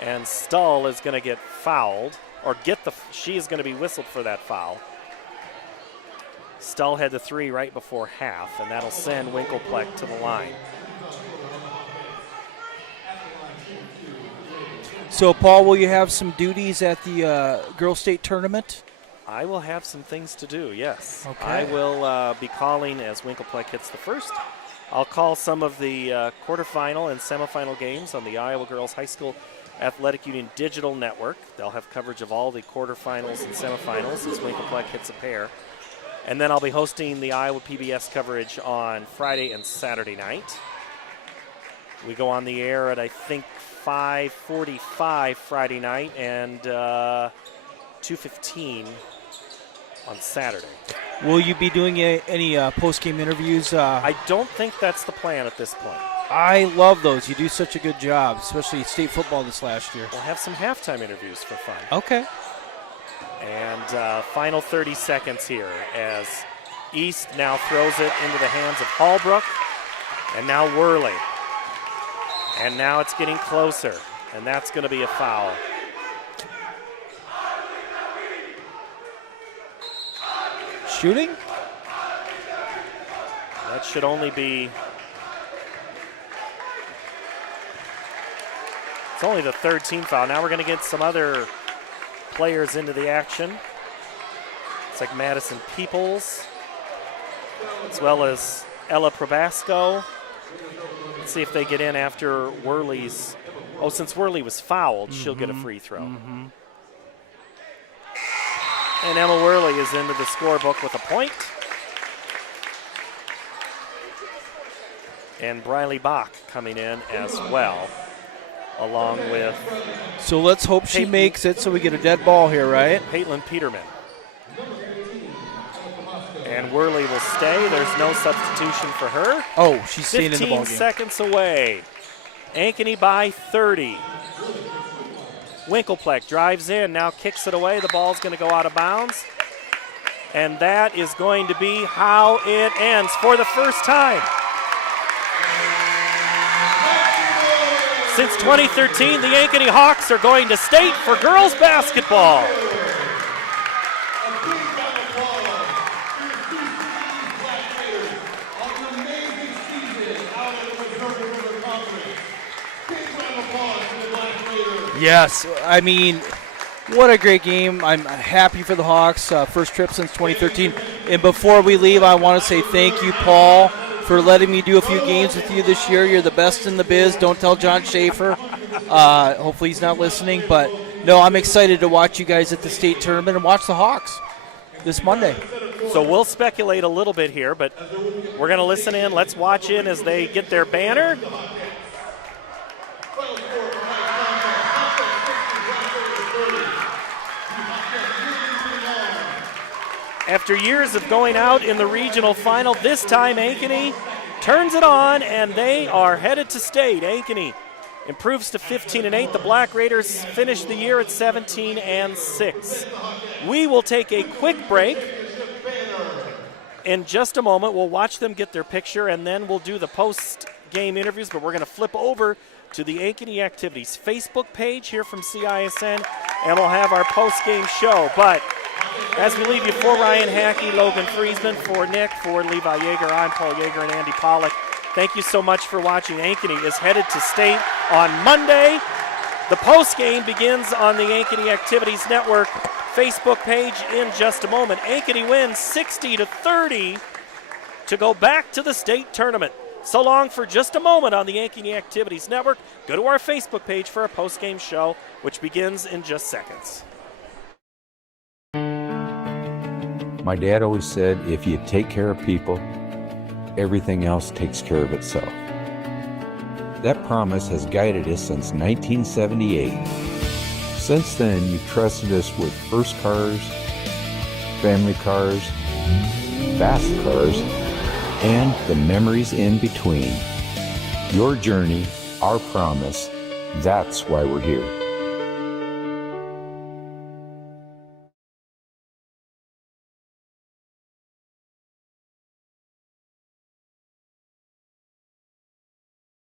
And Stull is going to get fouled, or she is going to be whistled for that foul. Stull had the 3 right before half, and that'll send Winkelpleck to the line. So, Paul, will you have some duties at the Girls State Tournament? I will have some things to do, yes. Okay. I will be calling as Winkelpleck hits the first. I'll call some of the quarterfinal and semifinal games on the Iowa Girls High School Athletic Union Digital Network. They'll have coverage of all the quarterfinals and semifinals as Winkelpleck hits a pair. And then I'll be hosting the Iowa PBS coverage on Friday and Saturday night. We go on the air at, I think, 5:45 Friday night and 2:15 on Saturday. Will you be doing any post-game interviews? I don't think that's the plan at this point. I love those. You do such a good job, especially state football this last year. We'll have some halftime interviews for fun. Okay. And final 30 seconds here as East now throws it into the hands of Hallbrook and now Worley. And now it's getting closer, and that's going to be a foul. Shooting? That should only be... It's only the 3rd team foul. Now we're going to get some other players into the action. It's like Madison Peoples, as well as Ella Probasco. Let's see if they get in after Worley's... Oh, since Worley was fouled, she'll get a free throw. Mm-hmm. And Emma Worley is into the scorebook with a point. And Briley Bach coming in as well, along with... So let's hope she makes it so we get a dead ball here, right? Caitlin Peterman. And Worley will stay. There's no substitution for her. Oh, she's staying in the ballgame. 15 seconds away. Ankeny by 30. Winklepleck drives in, now kicks it away. The ball's going to go out of bounds. And that is going to be how it ends for the first time. Since 2013, the Ankeny Hawks are going to state for girls basketball. Yes, I mean, what a great game. I'm happy for the Hawks, first trip since 2013. And before we leave, I want to say thank you, Paul, for letting me do a few games with you this year. You're the best in the biz. Don't tell John Schaefer. Hopefully he's not listening. But, no, I'm excited to watch you guys at the state tournament and watch the Hawks this Monday. So we'll speculate a little bit here, but we're going to listen in. Let's watch in as they get their banner. After years of going out in the regional final, this time Ankeny turns it on, and they are headed to state. Ankeny improves to 15-8. The Black Raiders finish the year at 17-6. We will take a quick break. In just a moment, we'll watch them get their picture, and then we'll do the post-game interviews, but we're going to flip over to the Ankeny Activities Facebook page here from CISN, and we'll have our post-game show. But as we leave you, for Ryan Hackey, Logan Friesman, for Nick, for Levi Yeager, I'm Paul Yeager and Andy Pollack. Thank you so much for watching. Ankeny is headed to state on Monday. The post-game begins on the Ankeny Activities Network Facebook page in just a moment. Ankeny wins 60-30 to go back to the state tournament. So long for just a moment on the Ankeny Activities Network. Go to our Facebook page for a post-game show, which begins in just seconds. My dad always said, if you take care of people, everything else takes care of itself. That promise has guided us since 1978. Since then, you've trusted us with first cars, family cars, fast cars, and the memories in between. Your journey, our promise, that's why we're here.